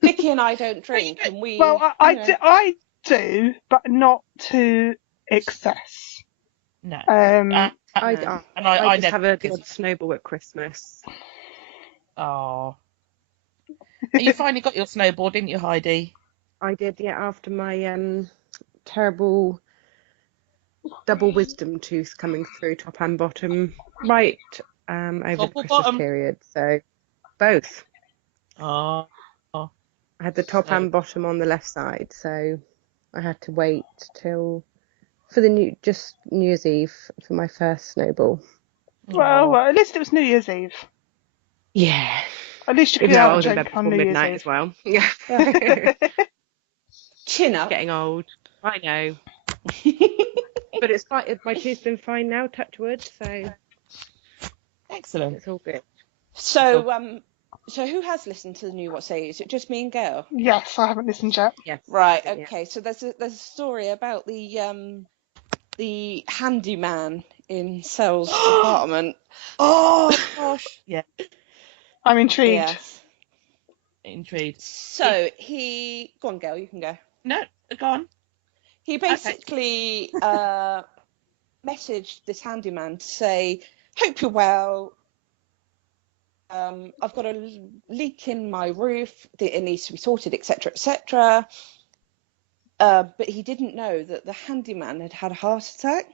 Vicky and I don't drink, and we. Well, I do, but not to excess. No. I just have a good snowball at Christmas. Oh. You finally got your snowball, didn't you, Heidi? I did, yeah, after my terrible double wisdom tooth coming through top and bottom right over the Christmas period. So both. Oh. I had the top and bottom on the left side, so I had to wait till for New Year's Eve for my first snowball. Well, at least it was New Year's Eve. Yeah. At least you could have I a was in drink bed on before New midnight Year's as well. Yeah. Chin up. Getting old. I know. But it's fine. My tooth's been fine now, touch wood, so Excellent. it's all good. So who has listened to the new What Say You? Is it just me and Gail? Yes, I haven't listened yet. Yes. Right. Yeah. Okay. So there's a story about the handyman in Sel's apartment. Oh gosh. Yeah. I'm intrigued. Yes. Intrigued. So go on, Gail. You can go. No, go on. He basically messaged this handyman to say, "Hope you're well. I've got a leak in my roof that it needs to be sorted, etc., etc." But he didn't know that the handyman had a heart attack.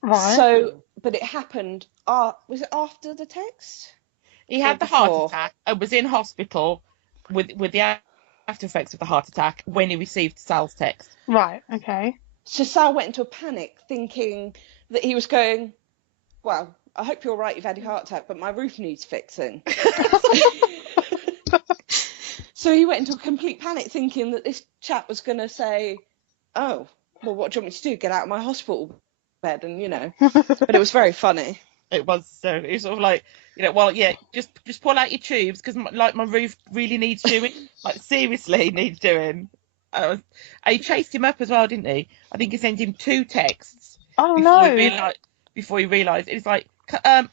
Right. So, but it happened. Was it after the text? He had the heart attack and was in hospital with the after effects of the heart attack when he received Sal's text. Right. Okay. So Sal went into a panic, thinking that he was going, "Well, I hope you're all right. You've had a heart attack, but my roof needs fixing." So he went into a complete panic, thinking that this chap was going to say, "Oh, well, what do you want me to do? Get out of my hospital bed?" And but it was very funny. It was sort of like, well, yeah, just pull out your tubes because my roof really needs doing, like seriously needs doing. He chased him up as well, didn't he? I think he sent him 2 texts. Oh no! Before he realised, it's like,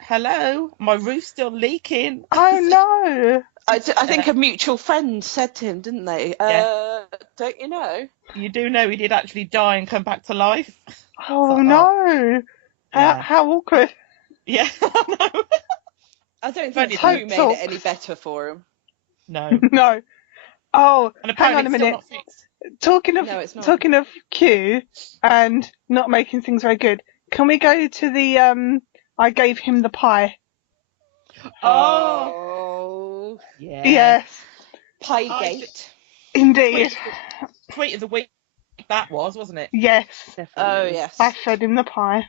hello, my roof's still leaking. Oh no! I think a mutual friend said to him, didn't they? Yeah. Don't you know? You do know he did actually die and come back to life. Oh no! Yeah. How awkward! Yeah, I know. I don't think Funny you made though. it any better for him. No. No. Oh, And hang apparently on a it's still minute. not fixed. No, it's not. Talking of Q and not making things very good. Can we go to the I gave him the pie? Oh. Yeah. Yes, Piegate. indeed. Tweet of the week that was, wasn't it? Yes, Definitely. Oh, yes. I fed him the pie.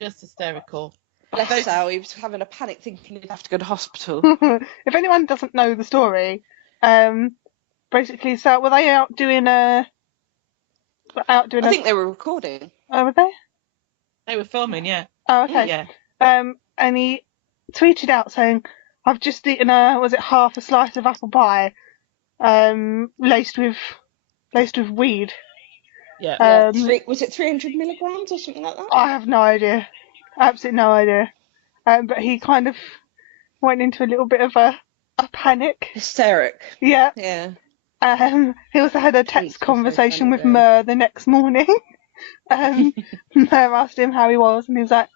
Just hysterical. Bless Sal, he was having a panic thinking he'd have to go to hospital. If anyone doesn't know the story, basically, so were they out doing I think they were recording. Oh, were they? They were filming, yeah. Oh, okay. Yeah. And he tweeted out saying, "I've just eaten half a slice of apple pie, laced with weed." Yeah. Was it 300 milligrams or something like that? I have no idea, absolutely no idea. But he kind of went into a little bit of a panic. Hysteric. Yeah. Yeah. He also had a text conversation with Mer the next morning. Mer asked him how he was, and he was like,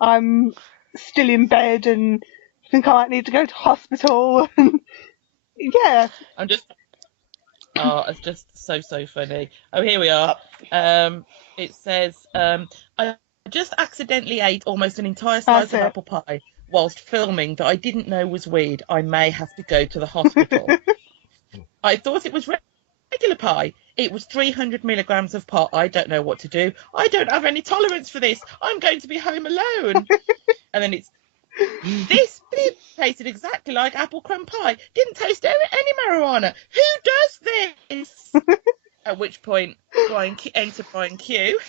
"I'm still in bed and think I might need to go to hospital." Yeah. It's just so funny. Oh, here we are. It says, I just accidentally ate almost an entire slice of apple pie whilst filming that I didn't know was weed. I may have to go to the hospital. I thought it was regular pie. It was 300 milligrams of pot. I don't know what to do. I don't have any tolerance for this. I'm going to be home alone. And then this tasted exactly like apple crumb pie. Didn't taste any marijuana. Who does this? At which point, enter Brian Q.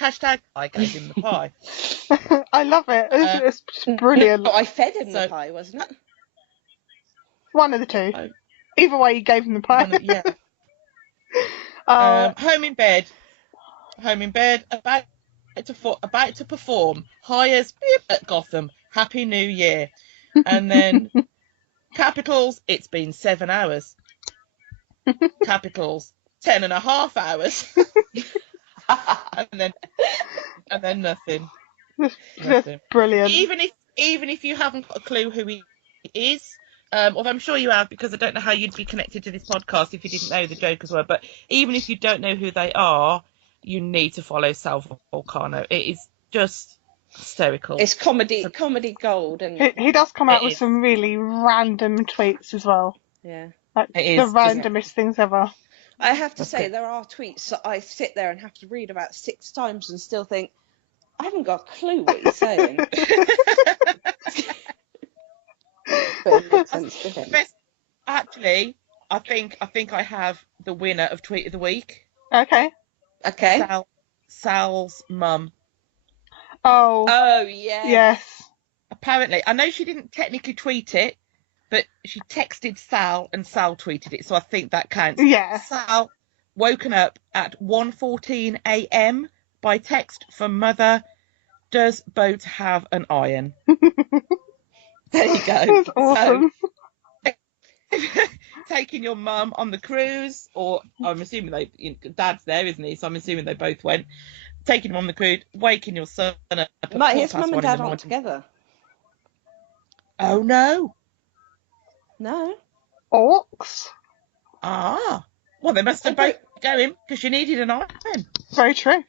Hashtag I gave him the pie. I love it. It's brilliant. I fed him the pie, wasn't it? One of the two. Either way, you gave him the pie. Yeah. Home in bed, about to perform. Hires at Gotham. Happy New Year. And then capitals, it's been 7 hours. Capitals, 10.5 hours. and then nothing. That's brilliant. Even if you haven't got a clue who he is, although I'm sure you have, because I don't know how you'd be connected to this podcast if you didn't know the Jokers were. But even if you don't know who they are, you need to follow Sal Vulcano. It is just hysterical. It's comedy gold, and he does come out with some really random tweets as well. Yeah, like the randomest things ever. I have to say, there are tweets that I sit there and have to read about 6 times and still think, I haven't got a clue what you're saying. But it makes sense, doesn't it? Actually, I think I have the winner of Tweet of the Week. Okay. Okay. Sal's mum. Oh. Oh, yeah. Yes. Apparently, I know she didn't technically tweet it, but she texted Sal and Sal tweeted it, so I think that counts. Yeah. Sal woken up at 1:14 a.m. by text from mother, does boat have an iron? There you go. That's awesome. So, taking your mum on the cruise, or I'm assuming Dad's there, isn't he? So I'm assuming they both went. Taking him on the cruise, waking your son up at His 1:15 mum and in the dad morning. aren't together. Oh no. No. Orcs. Ah. Well, they must have both going because she needed an iron. Very true.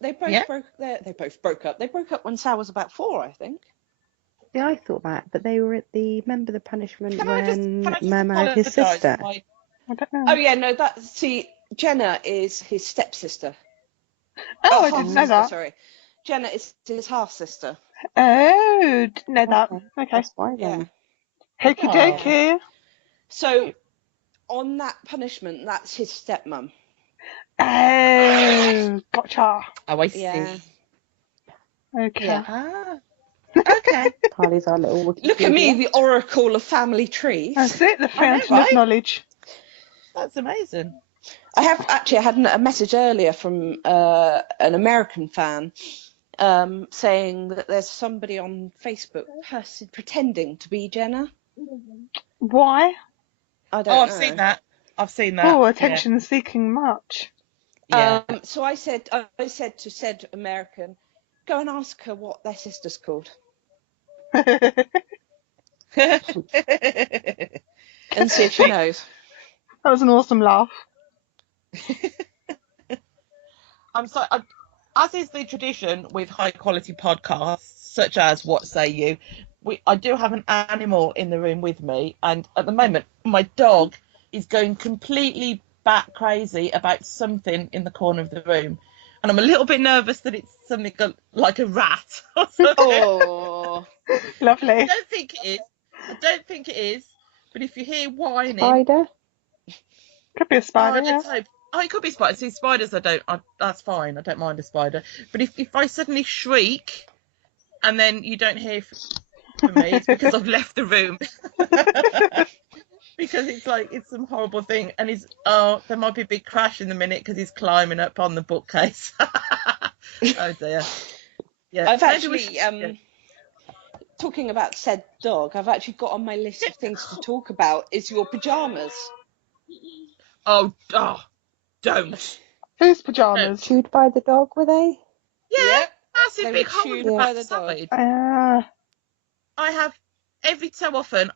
They both broke up. They broke up when Sal was about 4, I think. Yeah, I thought that, but they were at the Remember the Punishment Can I just Mum married his apologise sister. for my- I don't know. Oh, yeah, Jenna is his stepsister. Oh, I didn't know half-sister, that. Sorry. Jenna is his half-sister. Oh, didn't know that. Okay. That's why Yeah. then. Hokey dokey. So, on that punishment, that's his stepmum. Oh, gotcha. Oh, I see. Yeah. Okay. Yeah. Ah. Okay. Carly's our little Wikipedia. Look at me, the oracle of family trees. That's it, the fountain right? of knowledge. That's amazing. I had a message earlier from an American fan saying that there's somebody on Facebook pretending to be Jenna. Why? I don't know. I've seen that. Oh, attention seeking much. Yeah. So I said to said American, go and ask her what their sister's called That and see if she knows. was an awesome laugh. As is the tradition with high quality podcasts, such as What Say You, I do have an animal in the room with me, and at the moment, my dog is going completely bat crazy about something in the corner of the room, and I'm a little bit nervous that it's something like a rat or something. Oh, Lovely. I don't think it is. But if you hear whining, Spider? Could be a spider. let's hope. Oh, it could be spiders. See, spiders, that's fine. I don't mind a spider. But if I suddenly shriek and then you don't hear from me, it's because I've left the room. Because it's some horrible thing. And there might be a big crash in a minute because he's climbing up on the bookcase. Oh, dear. Yeah. I've actually, talking about said dog, I've actually got on my list of things to talk about is your pyjamas. Oh, don't. Whose pyjamas? Chewed by the dog, were they? Yeah, Yep. massive They big were hole in chewed the by the backside. Ah, I have every so often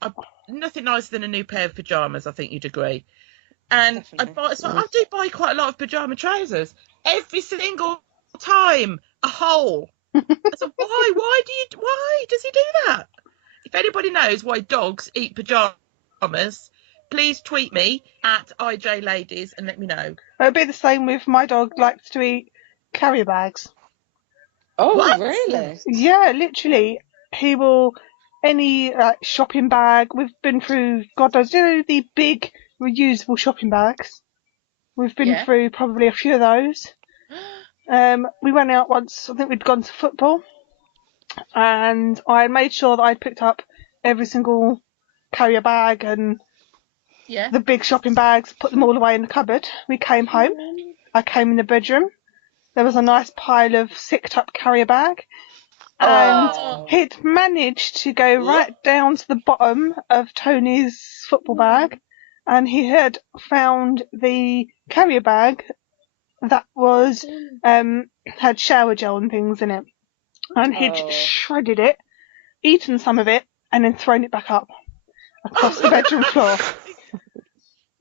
nothing nicer than a new pair of pajamas. I think you'd agree. And I do buy quite a lot of pajama trousers. Every single time, a hole. I said, why does he do that? If anybody knows why dogs eat pajamas, please tweet me at IJLadies and let me know. it'd be the same with my dog. Likes to eat carrier bags. Oh, What? really? Yeah, literally. He will any shopping bag. We've been through God knows, the big reusable shopping bags. We've been through probably a few of those. We went out once. I think we'd gone to football, and I made sure that I'd picked up every single carrier bag and the big shopping bags, put them all away in the cupboard. We came home. I came in the bedroom. There was a nice pile of sicked up carrier bag, and he'd managed to go right down to the bottom of Tony's football bag, and he had found the carrier bag that was had shower gel and things in it, and he'd shredded it, eaten some of it, and then thrown it back up across the bedroom floor.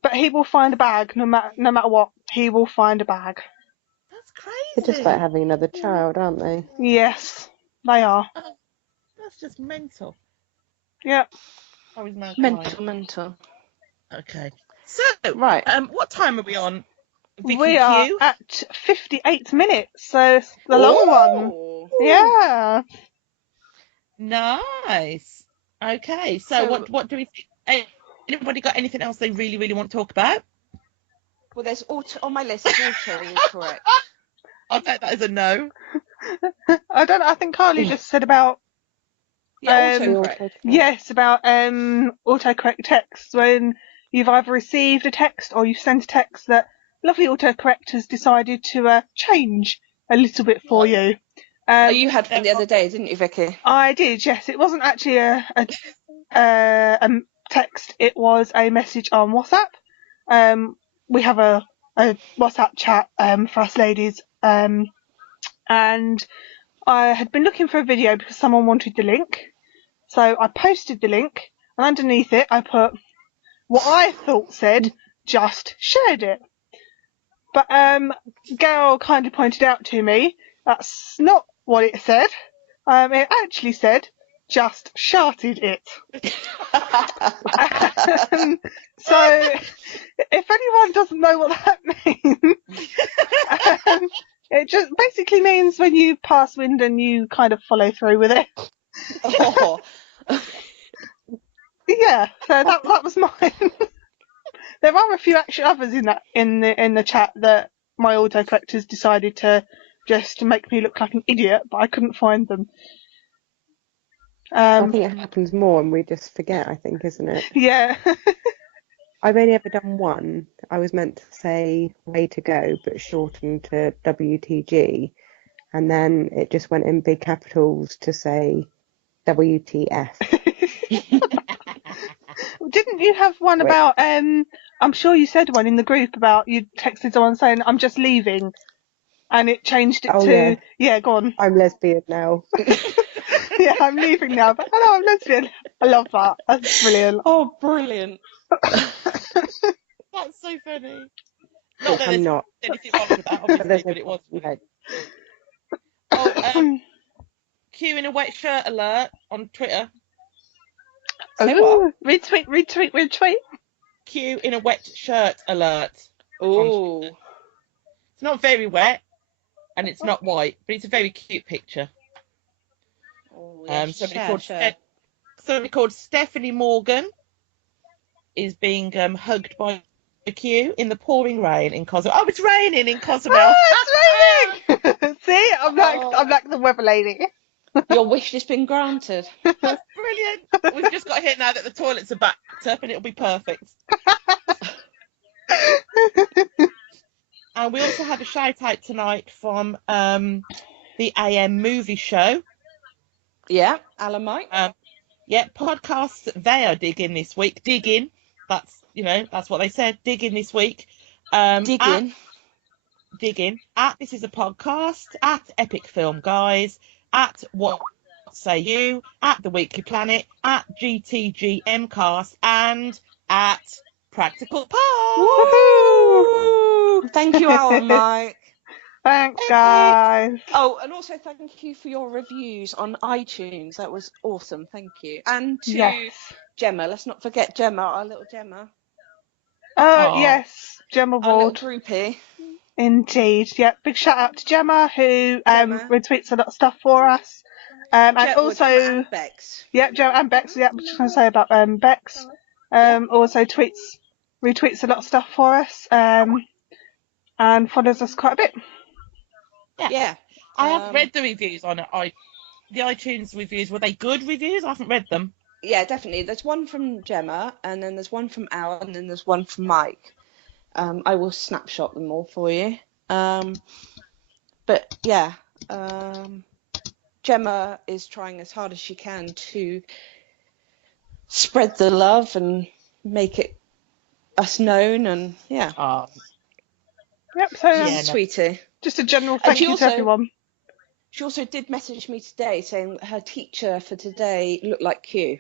But he will find a bag, no matter what. He will find a bag. That's crazy. They're just like having another child, aren't they? Yes, they are. Oh, that's just mental. Yep. I was now Mental. Okay. So, Right. What time are we on? Vicky We are Q? at 58 minutes, so it's the long one. Ooh. Yeah. Nice. Okay. So what do we think? anybody got anything else they really, really want to talk about? Well, there's on my list is auto correct. I'll take that as a no. I don't know. I think Carly just said about Yeah, Um, autocorrect. yes, about autocorrect texts when you've either received a text or you've sent a text that lovely autocorrect has decided to change a little bit for you. You had one the other day, didn't you, Vicky? I did, yes. It wasn't actually a text. It was a message on WhatsApp. We have a WhatsApp chat for us ladies, and I had been looking for a video because someone wanted the link. So I posted the link, and underneath it I put what I thought said, just shared it. But Gail kind of pointed out to me that's not what it said. It actually said, just sharted it. So if anyone doesn't know what that means, it just basically means when you pass wind and you kind of follow through with it. Oh. Yeah, so that was mine. There are a few actual others in the chat that my autocorrect has decided to just make me look like an idiot, but I couldn't find them. I think it happens more and we just forget, I think, isn't it? Yeah. I've only ever done one. I was meant to say way to go, but shortened to WTG. And then it just went in big capitals to say WTF. Didn't you have one about, I'm sure you said one in the group about you texted someone saying, I'm just leaving, and it changed it to, yeah, go on. I'm lesbian now. Yeah, I'm leaving now, but hello, I'm lesbian. I love that. That's brilliant. Oh, brilliant. That's so funny. Not that I'm not. anything wrong with that, obviously, but it was funny. Oh, Q in a wet shirt alert on Twitter. Say what? Retweet. Q in a wet shirt alert. Oh. It's not very wet, and it's not white, but it's a very cute picture. Oh, yeah, somebody called Stephanie Morgan is being hugged by Q in the pouring rain in Cozumel. Oh, it's raining in Cozumel. Oh, it's raining! See, I'm like the weather lady. Your wish has been granted. That's brilliant. We've just got here now that the toilets are backed up and it'll be perfect. And we also have a shout out tonight from the AM movie show. Yeah, Alan Mike. Yeah, podcasts they are digging this week. Digging. That's what they said. Digging this week. Digging. At This Is a Podcast. At Epic Film Guys. At What Say You. At The Weekly Planet. At GTGMcast. And at Practical Pod. Woohoo! Thank you, Alan Mike. Thanks, guys. Oh, and also thank you for your reviews on iTunes. That was awesome. Thank you. And to Gemma. Let's not forget Gemma, our little Gemma. Oh, yes. Gemma Ward. Our little groupie. Indeed. Yeah, big shout out to Gemma, who retweets a lot of stuff for us. And also... Gemma and Bex. Yeah, Gemma and Bex. Yeah, I was just going to say about Bex. Also retweets a lot of stuff for us. And follows us quite a bit. Yeah. I haven't read the reviews on it. The iTunes reviews, were they good reviews? I haven't read them. Yeah, definitely. There's one from Gemma, and then there's one from Alan, and then there's one from Mike. I will snapshot them all for you. But yeah, Gemma is trying as hard as she can to spread the love and make it us known, and yeah. Yep, so sweetie. Just a general thank you to everyone. She also did message me today saying that her teacher for today looked like Q.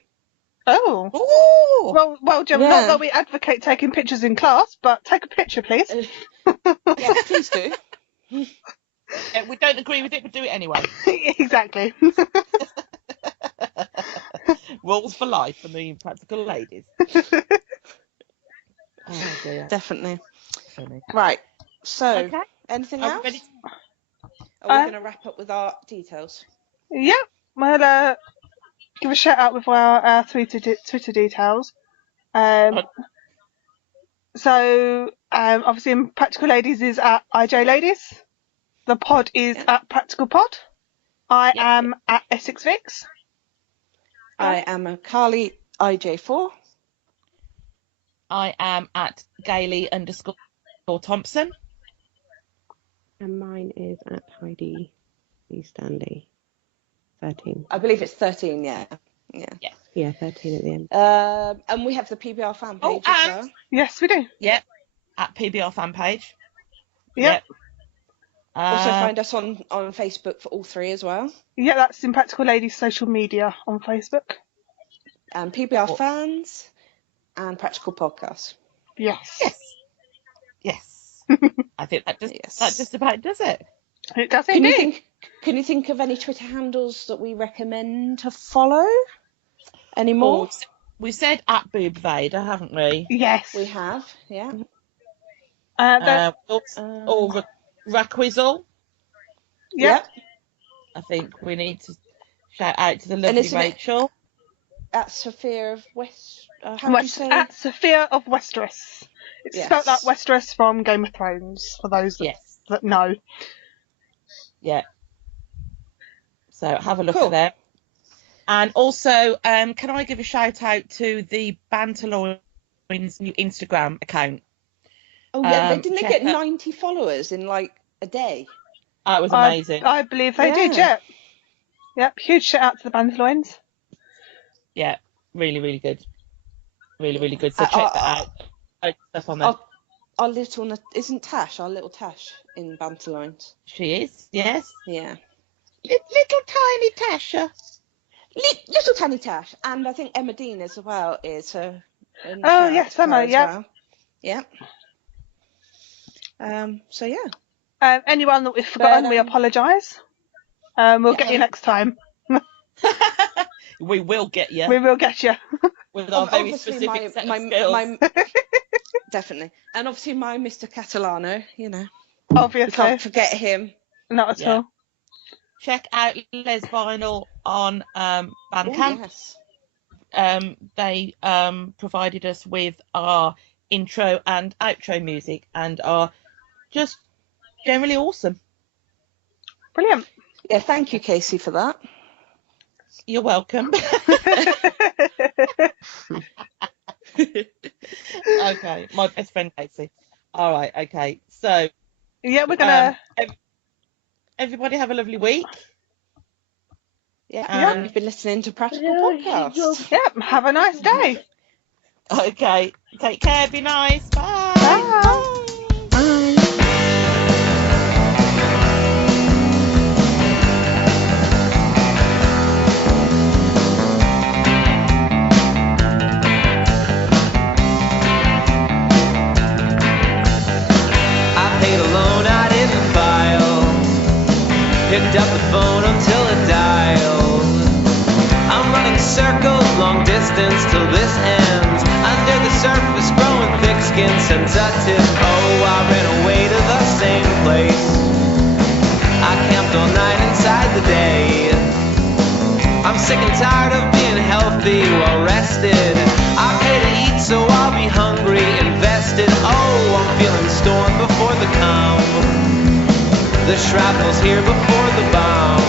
Oh. Ooh. Well, Gemma, not that we advocate taking pictures in class, but take a picture, please. Yeah, please do. Yeah, we don't agree with it, but do it anyway. Exactly. Rules for life for the Impractical ladies. Oh, dear. Definitely. Funny. Right. So, anything else? Are we going to wrap up with our details? Yeah. We'll give a shout out with our Twitter details. So obviously Practical Ladies is at IJ Ladies. The pod is at Practical Pod. I am at Essex Vix. I am a Carly IJ4. I am at Gailey_Thompson. And mine is at Heidi Stanley 13. I believe it's 13, yeah. Yeah, 13 at the end. And we have the PBR fan page as well. Yes, we do. Yep. At PBR fan page. Yep. Also find us on Facebook for all three as well. Yeah, that's Impractical Ladies social media on Facebook. And PBR fans and Practical Podcast. Yes. Yes. I think that just about does it. It does indeed. Can you think of any Twitter handles that we recommend to follow? Any more? We said at Boob Vader, haven't we? Yes. We have, yeah. Or Raquizzle. Yep. I think we need to shout out to the lovely Rachel. At Sophia of West... how do you say? At Sophia of Westeros. It's spelled like Westeros from Game of Thrones, for those that know. Yeah. So have a look at them. And also, can I give a shout out to the Banterloins new Instagram account? Oh, yeah. Didn't they get 90 followers in like a day? Oh, it was amazing. I believe they did, yeah. Yep, huge shout out to the Banterloins. Yeah, really, really good. Really, really good. So check that out. Stuff on there. Our little, isn't Tash, our little Tash in Banterloins? She is, yes. Yeah. Little tiny Tasha. Little tiny Tash. And I think Emma Dean as well is her. Oh, yes, Emma, yeah. Yeah. So, yeah. Anyone that we've forgotten, we apologise. We'll get you next time. We will get you. We will get you. With our very specific set of skills. Definitely. And obviously my Mr. Catalano, you know. Obviously. We can't forget him. Not at all. Check out Les Vinyl on Bandcamp. They provided us with our intro and outro music and are just generally awesome. Brilliant. Yeah, thank you, Casey, for that. You're welcome. Okay, my best friend Casey. All right, okay. So yeah, we're gonna everybody have a lovely week. Yeah, and you've been listening to Practical Podcast. Yep, have a nice day. Okay, take care, be nice. Bye. Bye. Bye. Picked up the phone until it dialed. I'm running circles, long distance till this ends. Under the surface, growing thick skin, sensitive. Oh, I ran away to the same place. I camped all night inside the day. I'm sick and tired of being healthy, well rested. I pay to eat, so I'll be hungry, invested. Oh, I'm feeling storm before the calm. The shrapnel's here before the bomb.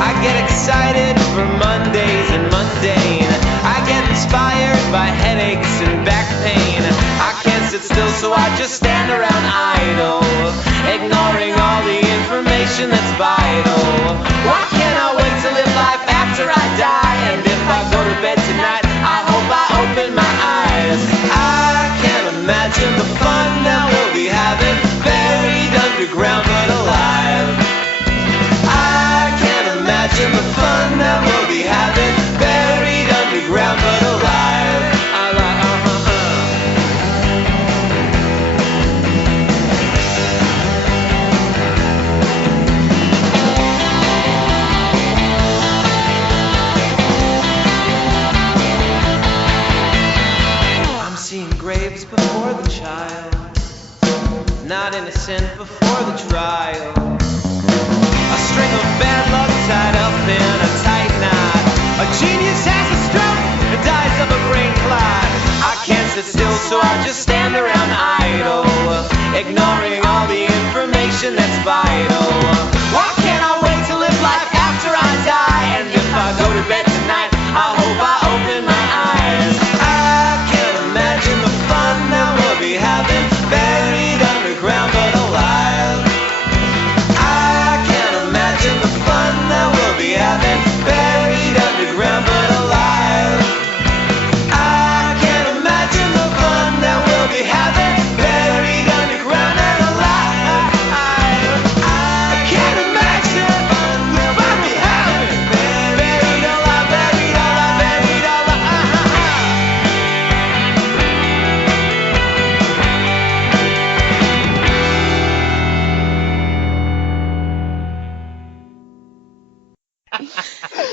I get excited for Mondays and mundane. I get inspired by headaches and back pain. I can't sit still, so I just stand around idle, ignoring all the information that's vital. Why can't I wait to live life after I die? And if I go to bed tonight, I hope I open my eyes. I can't imagine the fun that we'll be having, buried underground but alive. I can't imagine the fun that we'll be having, buried underground but alive. I'm seeing graves before the child, not innocent before the trial. A string of bad luck tied up in a tight knot. A genius has a stroke and dies of a brain clot. so I just stand around idle, ignoring all the information that's vital. Why can't I wait to live life after I die? And if I go to bed tonight, I hope I open my eyes. I can't imagine the fun that we'll be having, buried underground but alive. I can't imagine the fun that we'll be having, buried underground but alive. I can't imagine the fun that we'll be having, buried underground and alive. I can't imagine the fun we'll be having, buried alive, buried alive, buried alive.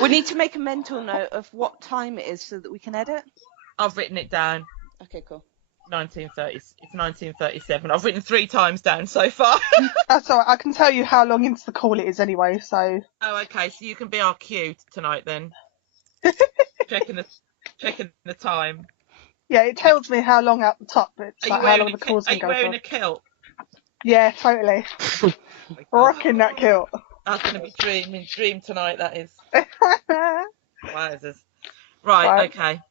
We need to make a mental note of what time it is so that we can edit. I've written it down. Okay, cool. 1930. It's 1937. I've written 3 times down so far. That's all right. I can tell you how long into the call it is anyway, so... Oh, okay. So you can be our cue tonight then. checking the time. Yeah, it tells me how long at the top, but it's like how long the call's Are going you to go wearing for. a kilt? Yeah, totally. Rocking that kilt. That's going to be dream tonight, that is. Wowzers. Right, Right. okay.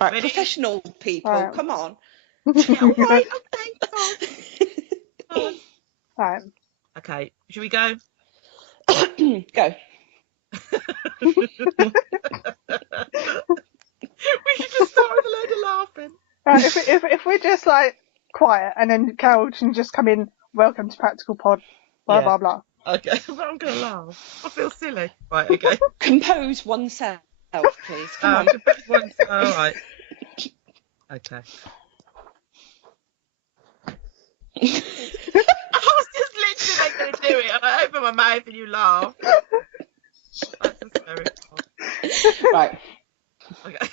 Right, Ready? professional people, Right. come on. Yeah, all right, okay. Come on. Right. Okay, should we go? Go. We should just start with a load of laughing. Right, if we're just like quiet and then Carol can just come in, welcome to Practical Pod, blah, Yeah. blah, blah. Okay, but I'm going to laugh. I feel silly. Right, okay. Compose oneself, please. Come on. All right. Okay. I was just literally going to do it, and I open my mouth and you laugh. That's hysterical. Right. Okay.